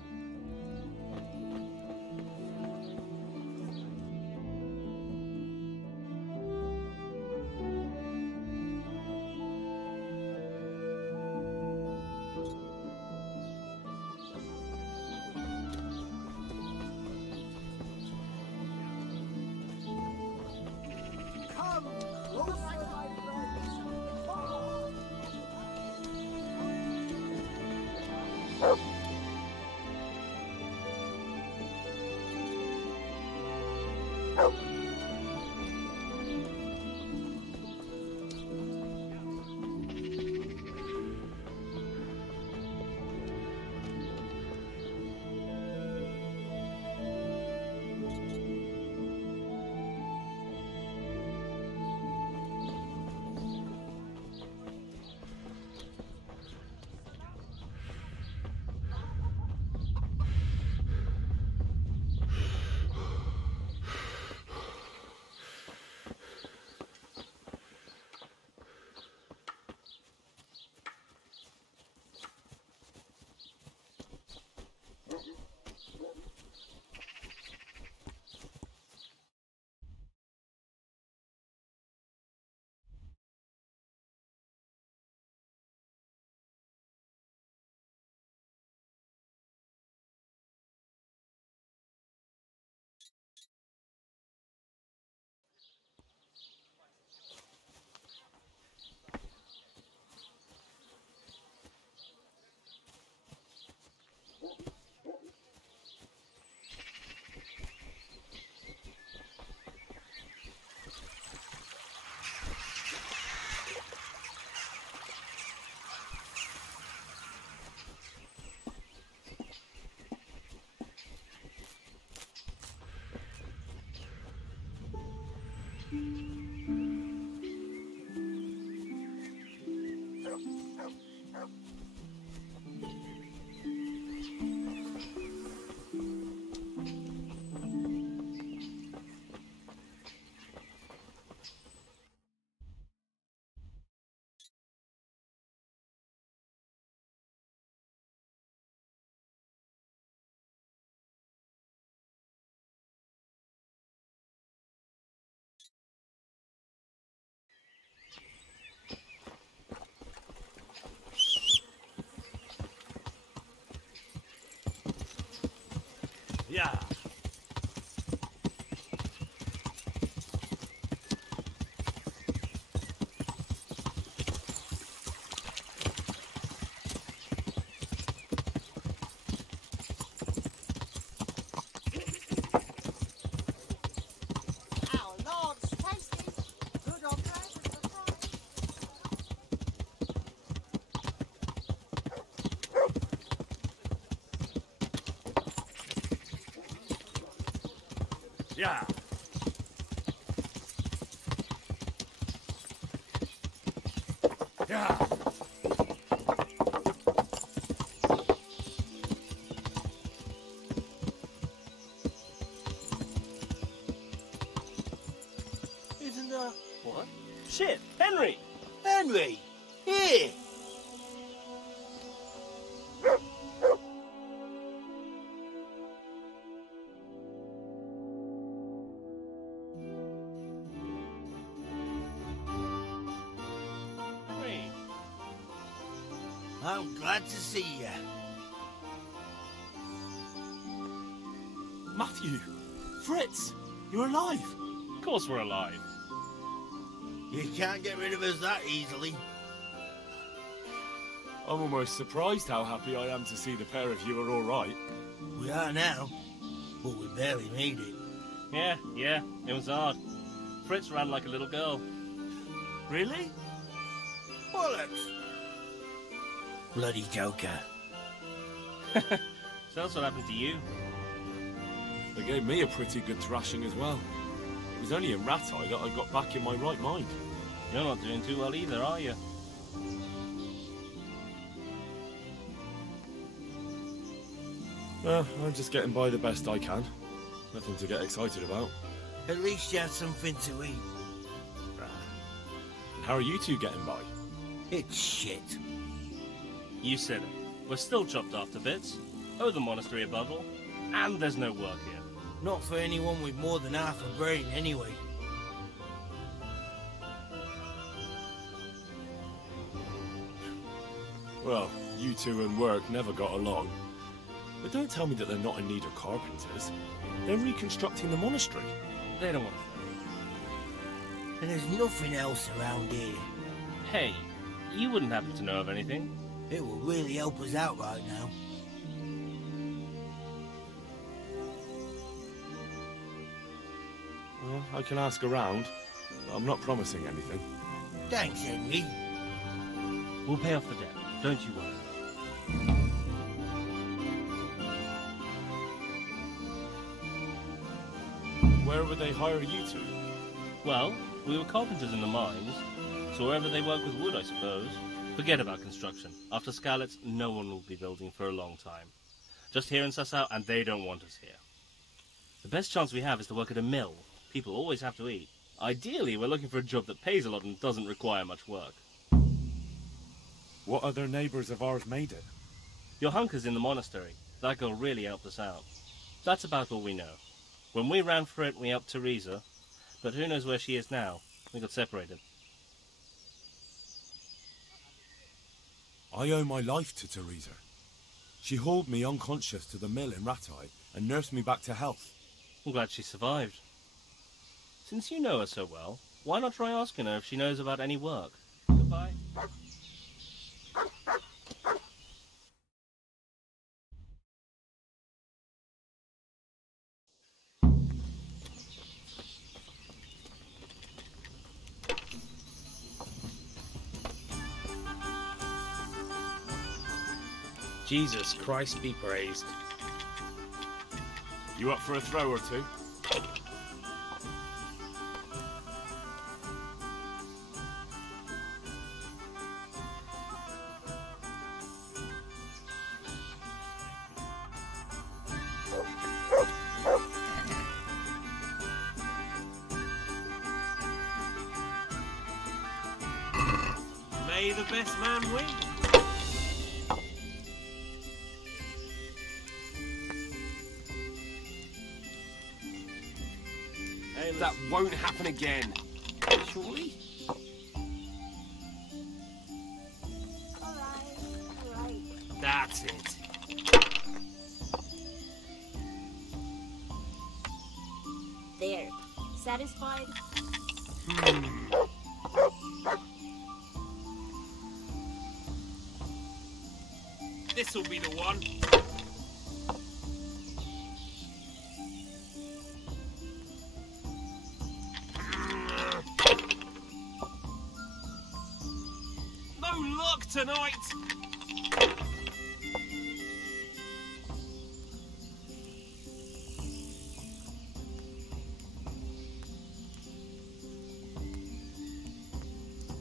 Yeah. Our Lord's tasty. Good or bad is the price. Yeah. Yeah. Isn't that... What? Shit! Henry! Henry! Here! Henry! I'm glad to see you. Matthew! Fritz! You're alive! Of course we're alive. You can't get rid of us that easily. I'm almost surprised how happy I am to see the pair of you are all right. We are now, but we barely made it. Yeah, it was hard. Fritz ran like a little girl. Really? Bollocks! Bloody joker. So that's what happened to you. They gave me a pretty good thrashing as well. It was only in Rat-Eye that I got back in my right mind. You're not doing too well either, are you? I'm just getting by the best I can. Nothing to get excited about. At least you had something to eat. And how are you two getting by? It's shit. You said it. We're still chopped off to bits. Owe the monastery a bundle. And there's no work here. Not for anyone with more than half a brain, anyway. Well, you two and work never got along. But don't tell me that they're not in need of carpenters. They're reconstructing the monastery. They don't want to. And there's nothing else around here. Hey, you wouldn't happen to know of anything? It will really help us out right now. Well, I can ask around, but I'm not promising anything. Thanks, Henry. We'll pay off the debt, don't you worry. Where would they hire you to? Well, we were carpenters in the mines, so wherever they work with wood, I suppose. Forget about construction. After Skalitz, no one will be building for a long time. Just here in Sassau, and they don't want us here. The best chance we have is to work at a mill. People always have to eat. Ideally, we're looking for a job that pays a lot and doesn't require much work. What other neighbours of ours made it? Your hunker's in the monastery. That girl really helped us out. That's about all we know. When we ran for it, we helped Teresa, but who knows where she is now? We got separated. I owe my life to Teresa. She hauled me unconscious to the mill in Rat-Eye and nursed me back to health. I'm glad she survived. Since you know her so well, why not try asking her if she knows about any work? Goodbye. Jesus Christ be praised. You up for a throw or two? May the best man win. That won't happen again. Surely? That's it. There. Satisfied? This'll be the one. No luck tonight.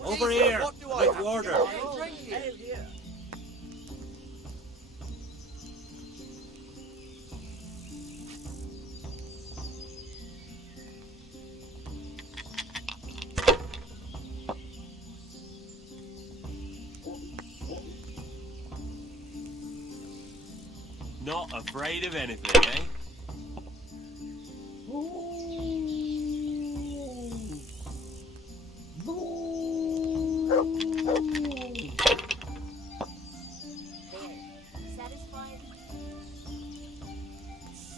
Over here. What do I Make order. Not afraid of anything, eh? Satisfied?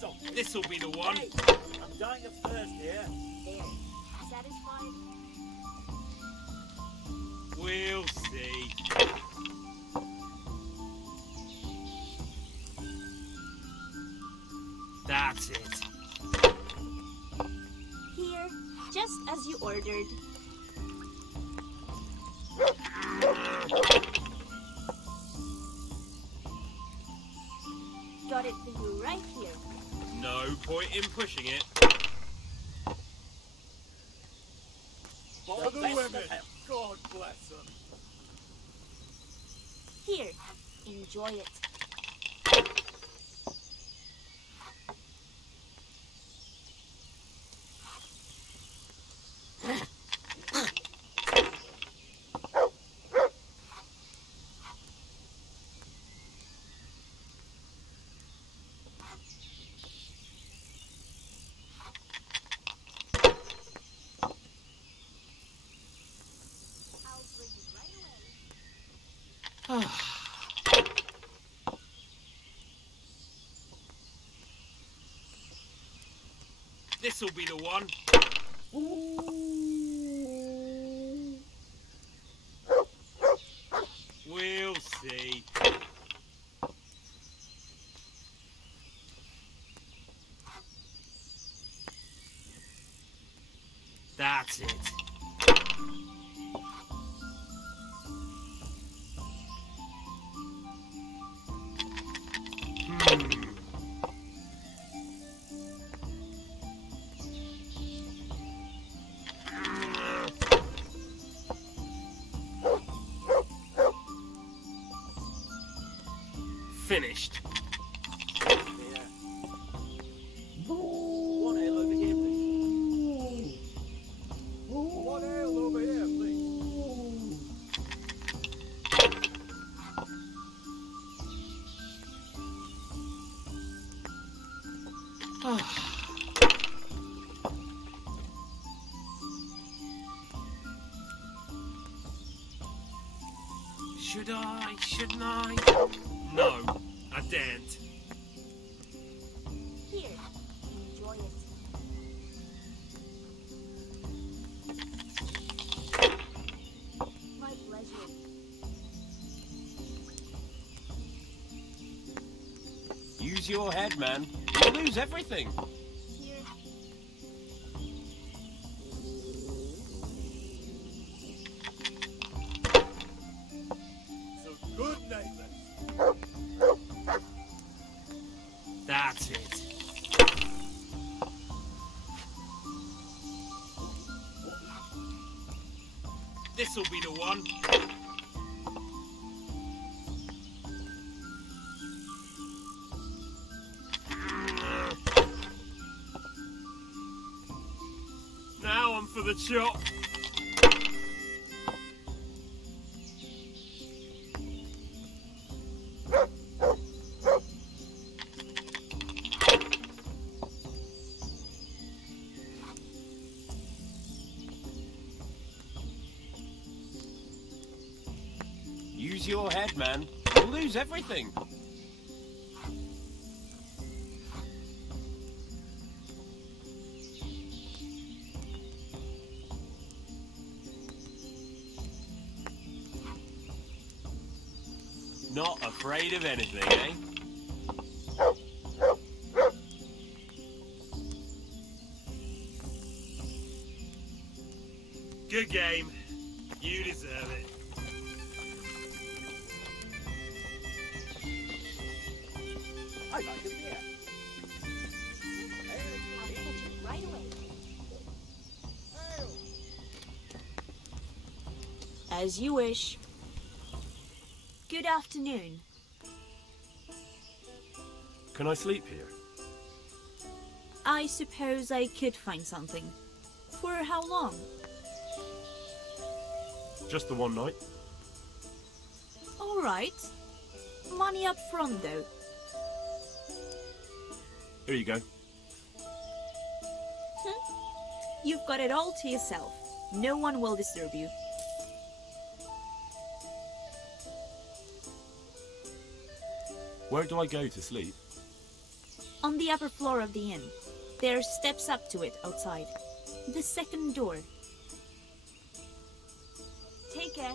So, this'll be the one. I'm dying of thirst here. There. Satisfied? We'll see. That's it. Here, just as you ordered. Got it for you right here. No point in pushing it. For the women. God bless them. Here, enjoy it. This'll be the one. We'll see. That's it. Finished. One ale over here, please. One ale over here, please. Should I? Shouldn't I? No, I daren't. Here, enjoy it. My pleasure. Use your head, man. You'll lose everything. Here. So good neighbors. That's it. This'll be the one. Now I'm for the chop. to your head, man. You'll lose everything. Not afraid of anything, eh? Good game. You deserve it. I like it there. Right away. As you wish. Good afternoon. Can I sleep here? I suppose I could find something. For how long? Just the one night? All right. Money up front, though. Here you go. You've got it all to yourself. No one will disturb you. Where do I go to sleep? On the upper floor of the inn. There are steps up to it outside. The second door. Take care.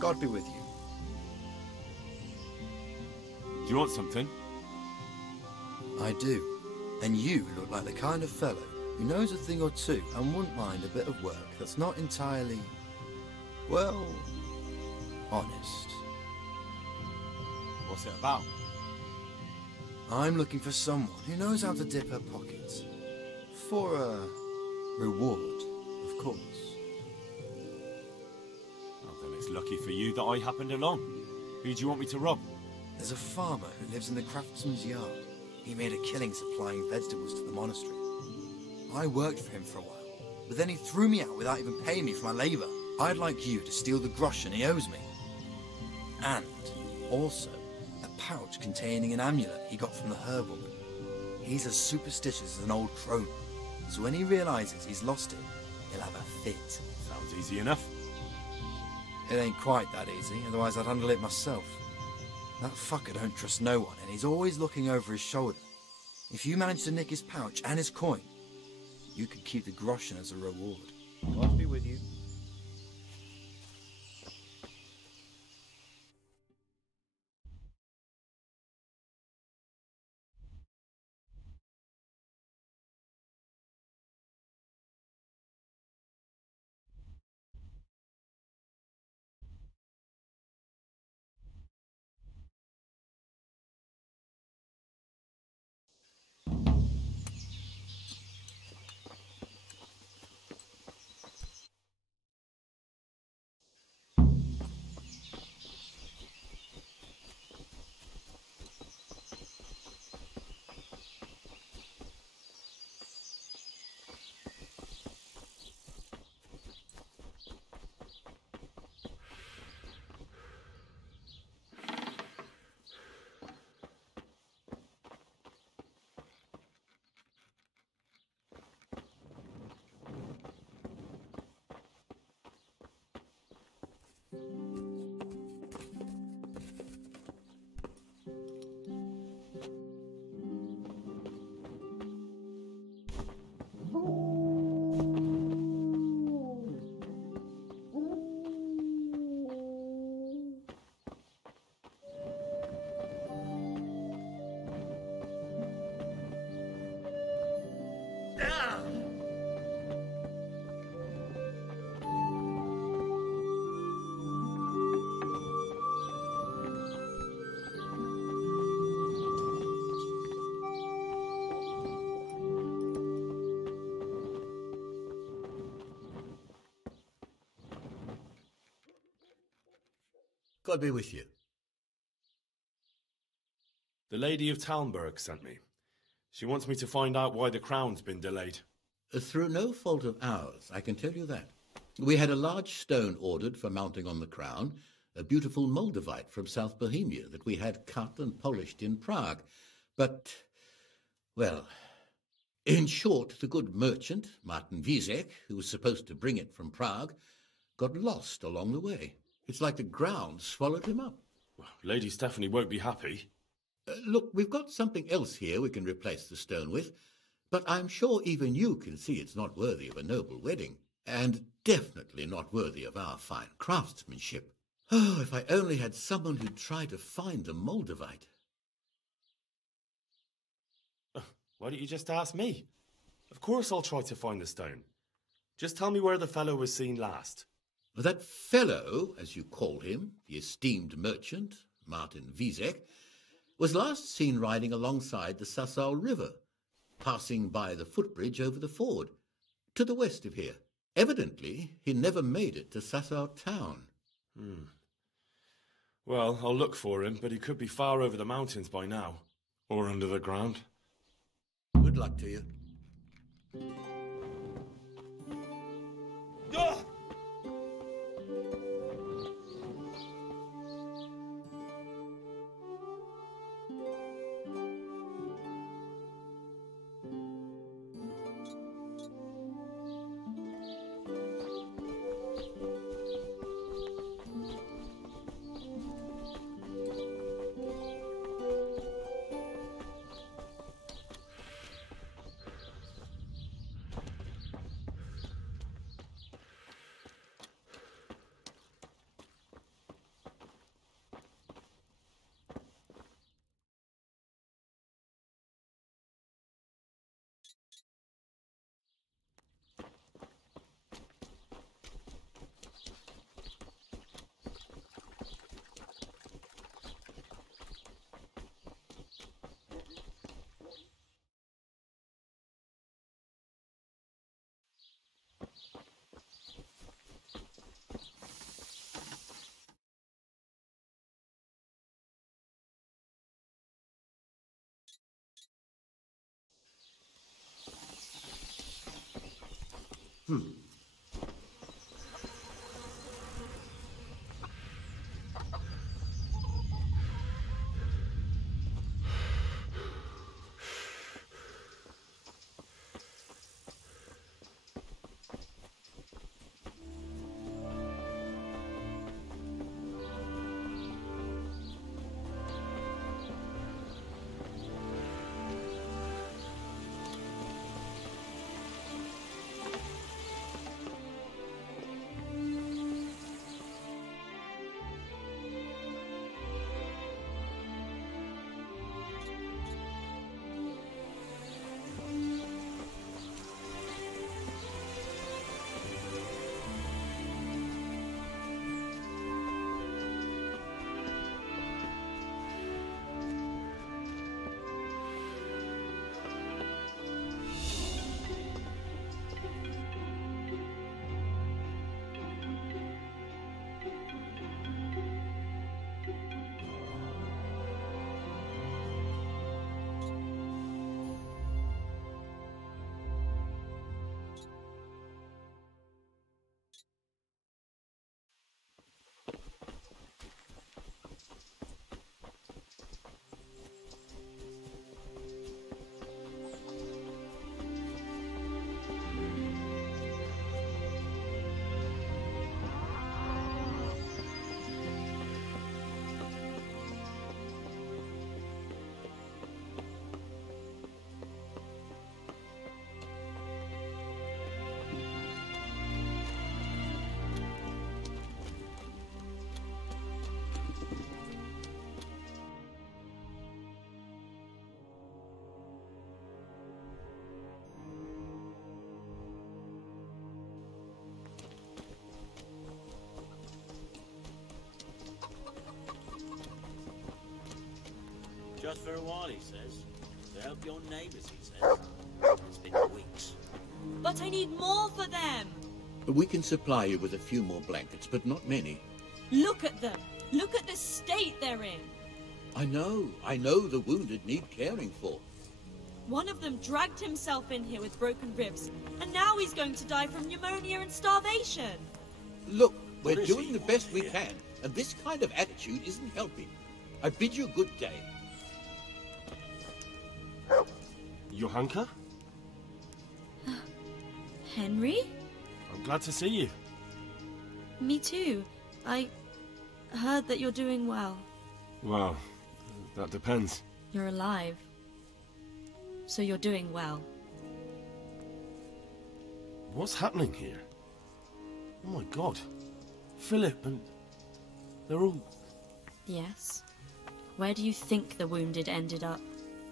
God be with you. Do you want something? I do. And you look like the kind of fellow who knows a thing or two and wouldn't mind a bit of work that's not entirely, well, honest. What's it about? I'm looking for someone who knows how to dip her pockets. For a reward, of course. It's lucky for you that I happened along. Who do you want me to rob? There's a farmer who lives in the craftsman's yard. He made a killing supplying vegetables to the monastery. I worked for him for a while, but then he threw me out without even paying me for my labour. I'd like you to steal the groschen he owes me. And also a pouch containing an amulet he got from the herald. He's as superstitious as an old crone, so when he realises he's lost it, he'll have a fit. Sounds easy enough. It ain't quite that easy, otherwise I'd handle it myself. That fucker don't trust no one, and he's always looking over his shoulder. If you manage to nick his pouch and his coin, you could keep the groschen as a reward. God be with you. God be with you. The Lady of Talmberg sent me. She wants me to find out why the crown's been delayed. Through no fault of ours, I can tell you that. We had a large stone ordered for mounting on the crown, a beautiful Moldavite from South Bohemia that we had cut and polished in Prague. But, well, in short, the good merchant, Martin Wiesek, who was supposed to bring it from Prague, got lost along the way. It's like the ground swallowed him up. Well, Lady Stephanie won't be happy. Look, we've got something else here we can replace the stone with, but I'm sure even you can see it's not worthy of a noble wedding, and definitely not worthy of our fine craftsmanship. Oh, if I only had someone who'd try to find the Moldavite. Why don't you just ask me? Of course I'll try to find the stone. Just tell me where the fellow was seen last. That fellow, as you call him, the esteemed merchant, Martin Wiesek, was last seen riding alongside the Sassau River, passing by the footbridge over the ford, to the west of here. Evidently, he never made it to Sassau town. Well, I'll look for him, but he could be far over the mountains by now. Or under the ground. Good luck to you. Just for a while, he says. To help your neighbours, he says. It's been weeks. But I need more for them! We can supply you with a few more blankets, but not many. Look at them! Look at the state they're in! I know the wounded need caring for. One of them dragged himself in here with broken ribs, and now he's going to die from pneumonia and starvation. Look, we're doing the best we can, and this kind of attitude isn't helping. I bid you a good day. Johanka? Henry? I'm glad to see you. Me too. I heard that you're doing well. Well, that depends. You're alive. So you're doing well. What's happening here? Oh my god. Philip and... they're all... Yes. Where do you think the wounded ended up?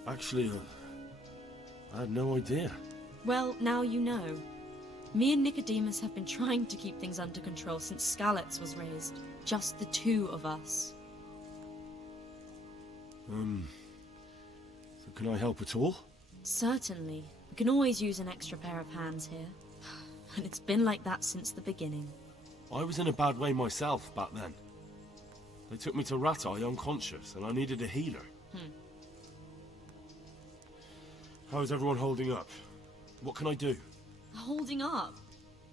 Actually, I had no idea. Well, now you know. Me and Nicodemus have been trying to keep things under control since Skalitz was raised. Just the two of us. So can I help at all? Certainly. We can always use an extra pair of hands here. And it's been like that since the beginning. I was in a bad way myself back then. They took me to Ratai unconscious, and I needed a healer. How is everyone holding up? What can I do? Holding up?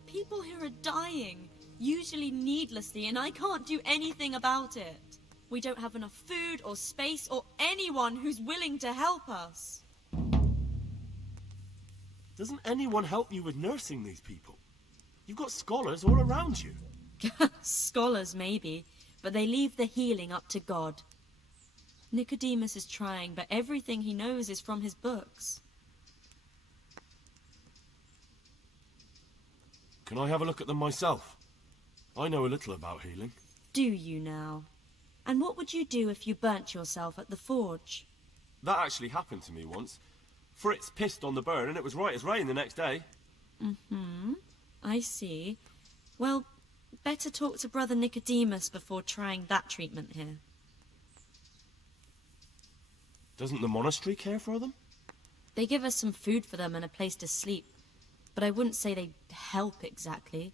People here are dying, usually needlessly, and I can't do anything about it. We don't have enough food or space or anyone who's willing to help us. Doesn't anyone help you with nursing these people? You've got scholars all around you. Scholars, maybe, but they leave the healing up to God. Nicodemus is trying, but everything he knows is from his books. Can I have a look at them myself? I know a little about healing. Do you now? And what would you do if you burnt yourself at the forge? That actually happened to me once. Fritz pissed on the burn and it was right as rain the next day. I see. Well, better talk to Brother Nicodemus before trying that treatment here. Doesn't the monastery care for them? They give us some food for them and a place to sleep, but I wouldn't say they help exactly.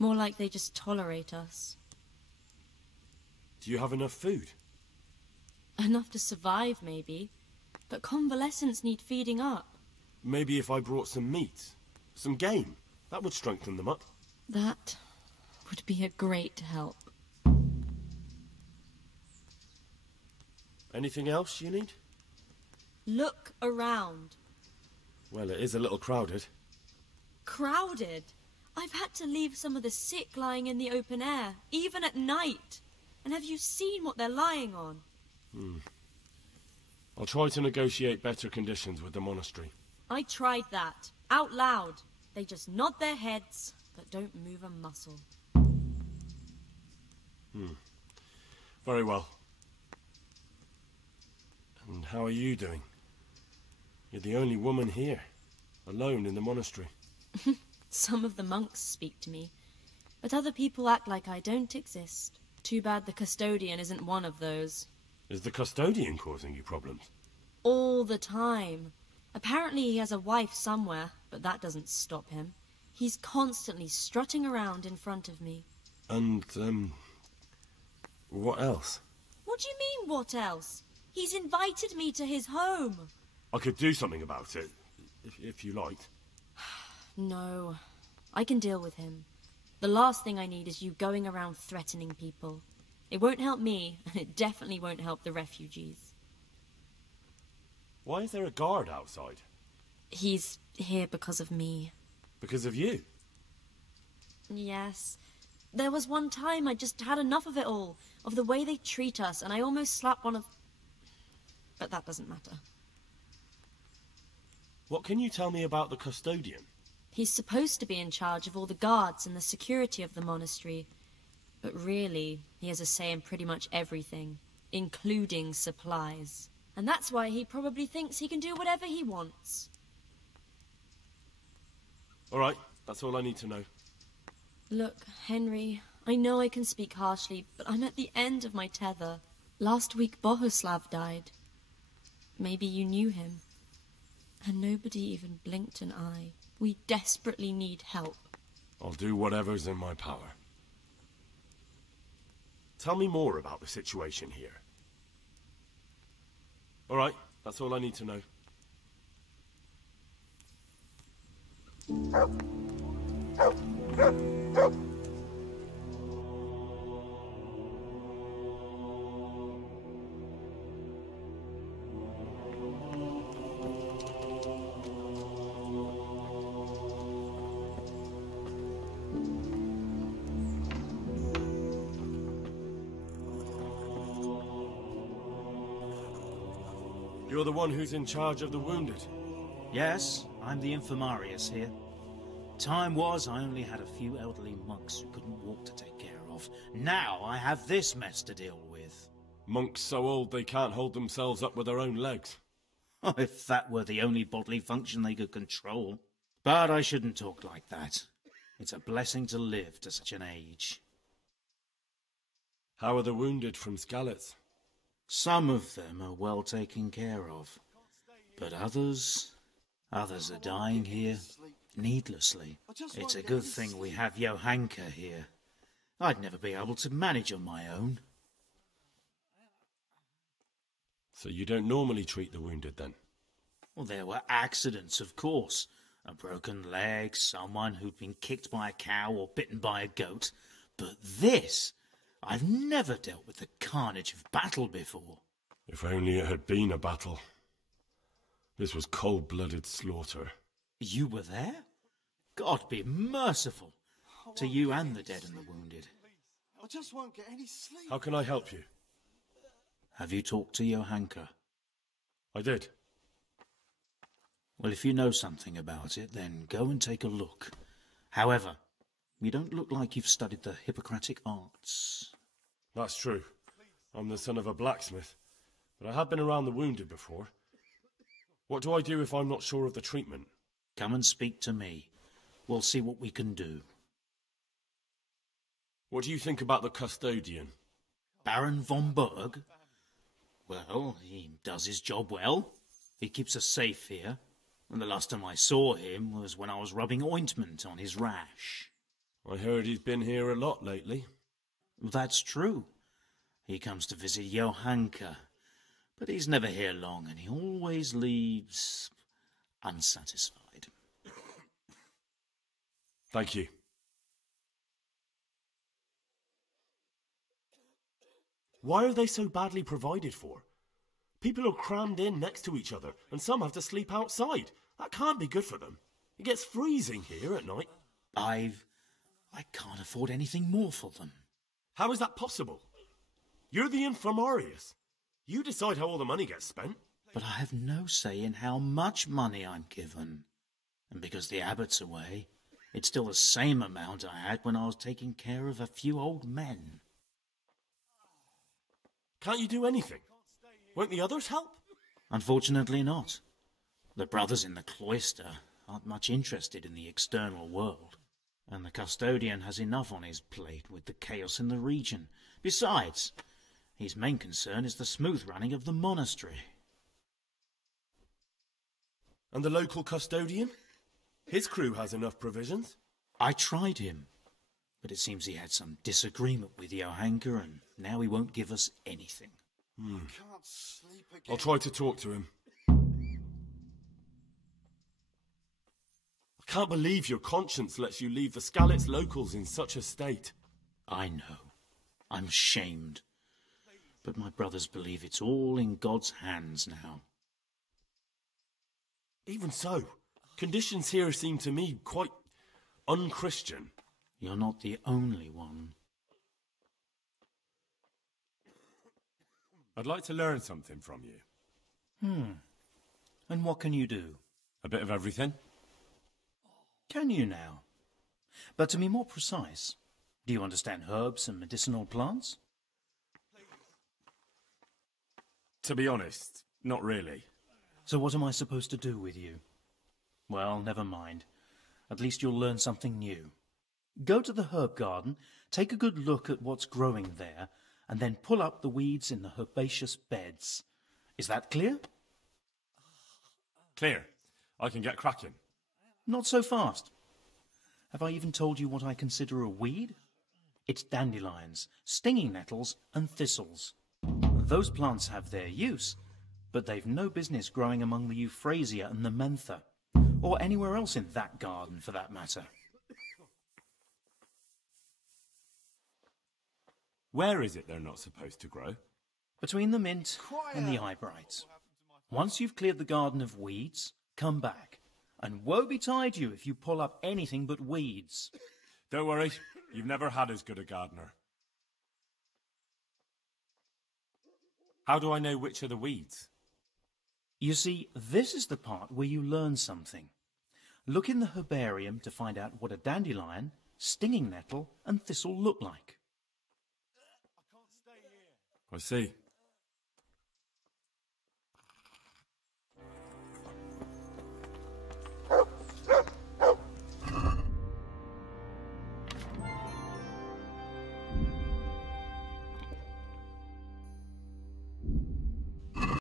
More like they just tolerate us. Do you have enough food? Enough to survive, maybe. But convalescents need feeding up. Maybe if I brought some meat, some game. That would strengthen them up. That would be a great help. Anything else you need? Look around. Well, it is a little crowded. Crowded? I've had to leave some of the sick lying in the open air, even at night. And have you seen what they're lying on? I'll try to negotiate better conditions with the monastery. I tried that, out loud. They just nod their heads, but don't move a muscle. Very well. And how are you doing? You're the only woman here, alone in the monastery. Some of the monks speak to me, but other people act like I don't exist. Too bad the custodian isn't one of those. Is the custodian causing you problems? All the time. Apparently he has a wife somewhere, but that doesn't stop him. He's constantly strutting around in front of me. And, what else? What do you mean, what else? He's invited me to his home. I could do something about it, if you liked. No, I can deal with him. The last thing I need is you going around threatening people. It won't help me, and it definitely won't help the refugees. Why is there a guard outside? He's here because of me. Because of you? Yes. There was one time I just had enough of it all, of the way they treat us, and I almost slapped one of... But that doesn't matter. What can you tell me about the custodian? He's supposed to be in charge of all the guards and the security of the monastery. But really, he has a say in pretty much everything, including supplies. And that's why he probably thinks he can do whatever he wants. All right, that's all I need to know. Look, Henry, I know I can speak harshly, but I'm at the end of my tether. Last week Bohuslav died. Maybe you knew him. And nobody even blinked an eye. We desperately need help. I'll do whatever's in my power. Tell me more about the situation here. All right, that's all I need to know. You're the one who's in charge of the wounded. Yes, I'm the infirmarius here. Time was I only had a few elderly monks who couldn't walk to take care of. Now I have this mess to deal with. Monks so old they can't hold themselves up with their own legs. Oh, if that were the only bodily function they could control. But I shouldn't talk like that. It's a blessing to live to such an age. How are the wounded from Skalitz? Some of them are well taken care of. But others are dying here needlessly. It's a good thing we have Johanka here. I'd never be able to manage on my own. So you don't normally treat the wounded, then? Well, there were accidents, of course. A broken leg, someone who'd been kicked by a cow or bitten by a goat. But this... I've never dealt with the carnage of battle before. If only it had been a battle. This was cold-blooded slaughter. You were there? God be merciful to you and the dead and the wounded. I just won't get any sleep. How can I help you? Have you talked to Johanka? I did. Well, if you know something about it, then go and take a look. However, you don't look like you've studied the Hippocratic arts. That's true. I'm the son of a blacksmith, but I have been around the wounded before. What do I do if I'm not sure of the treatment? Come and speak to me. We'll see what we can do. What do you think about the custodian? Baron von Berg? Well, he does his job well. He keeps us safe here. And the last time I saw him was when I was rubbing ointment on his rash. I heard he's been here a lot lately. That's true. He comes to visit Johanka, but he's never here long, and he always leaves unsatisfied. Thank you. Why are they so badly provided for? People are crammed in next to each other, and some have to sleep outside. That can't be good for them. It gets freezing here at night. I can't afford anything more for them. How is that possible? You're the infirmarius. You decide how all the money gets spent. But I have no say in how much money I'm given. And because the abbot's away, it's still the same amount I had when I was taking care of a few old men. Can't you do anything? Won't the others help? Unfortunately not. The brothers in the cloister aren't much interested in the external world. And the custodian has enough on his plate with the chaos in the region. Besides, his main concern is the smooth running of the monastery. And the local custodian? His crew has enough provisions. I tried him, but it seems he had some disagreement with Johanka, and now he won't give us anything. I'll try to talk to him. I can't believe your conscience lets you leave the Skalitz locals in such a state. I know. I'm ashamed. But my brothers believe it's all in God's hands now. Even so, conditions here seem to me quite un-Christian. You're not the only one. I'd like to learn something from you. And what can you do? A bit of everything. Can you now? But to be more precise, do you understand herbs and medicinal plants? To be honest, not really. So what am I supposed to do with you? Well, never mind. At least you'll learn something new. Go to the herb garden, take a good look at what's growing there, and then pull up the weeds in the herbaceous beds. Is that clear? Clear. I can get cracking. Not so fast. Have I even told you what I consider a weed? It's dandelions, stinging nettles, and thistles. Those plants have their use, but they've no business growing among the euphrasia and the mentha, or anywhere else in that garden for that matter. Where is it they're not supposed to grow? Between the mint and the eyebrights. Once you've cleared the garden of weeds, come back. And woe betide you if you pull up anything but weeds. Don't worry, you've never had as good a gardener. How do I know which are the weeds? You see, this is the part where you learn something. Look in the herbarium to find out what a dandelion, stinging nettle, and thistle look like. I see.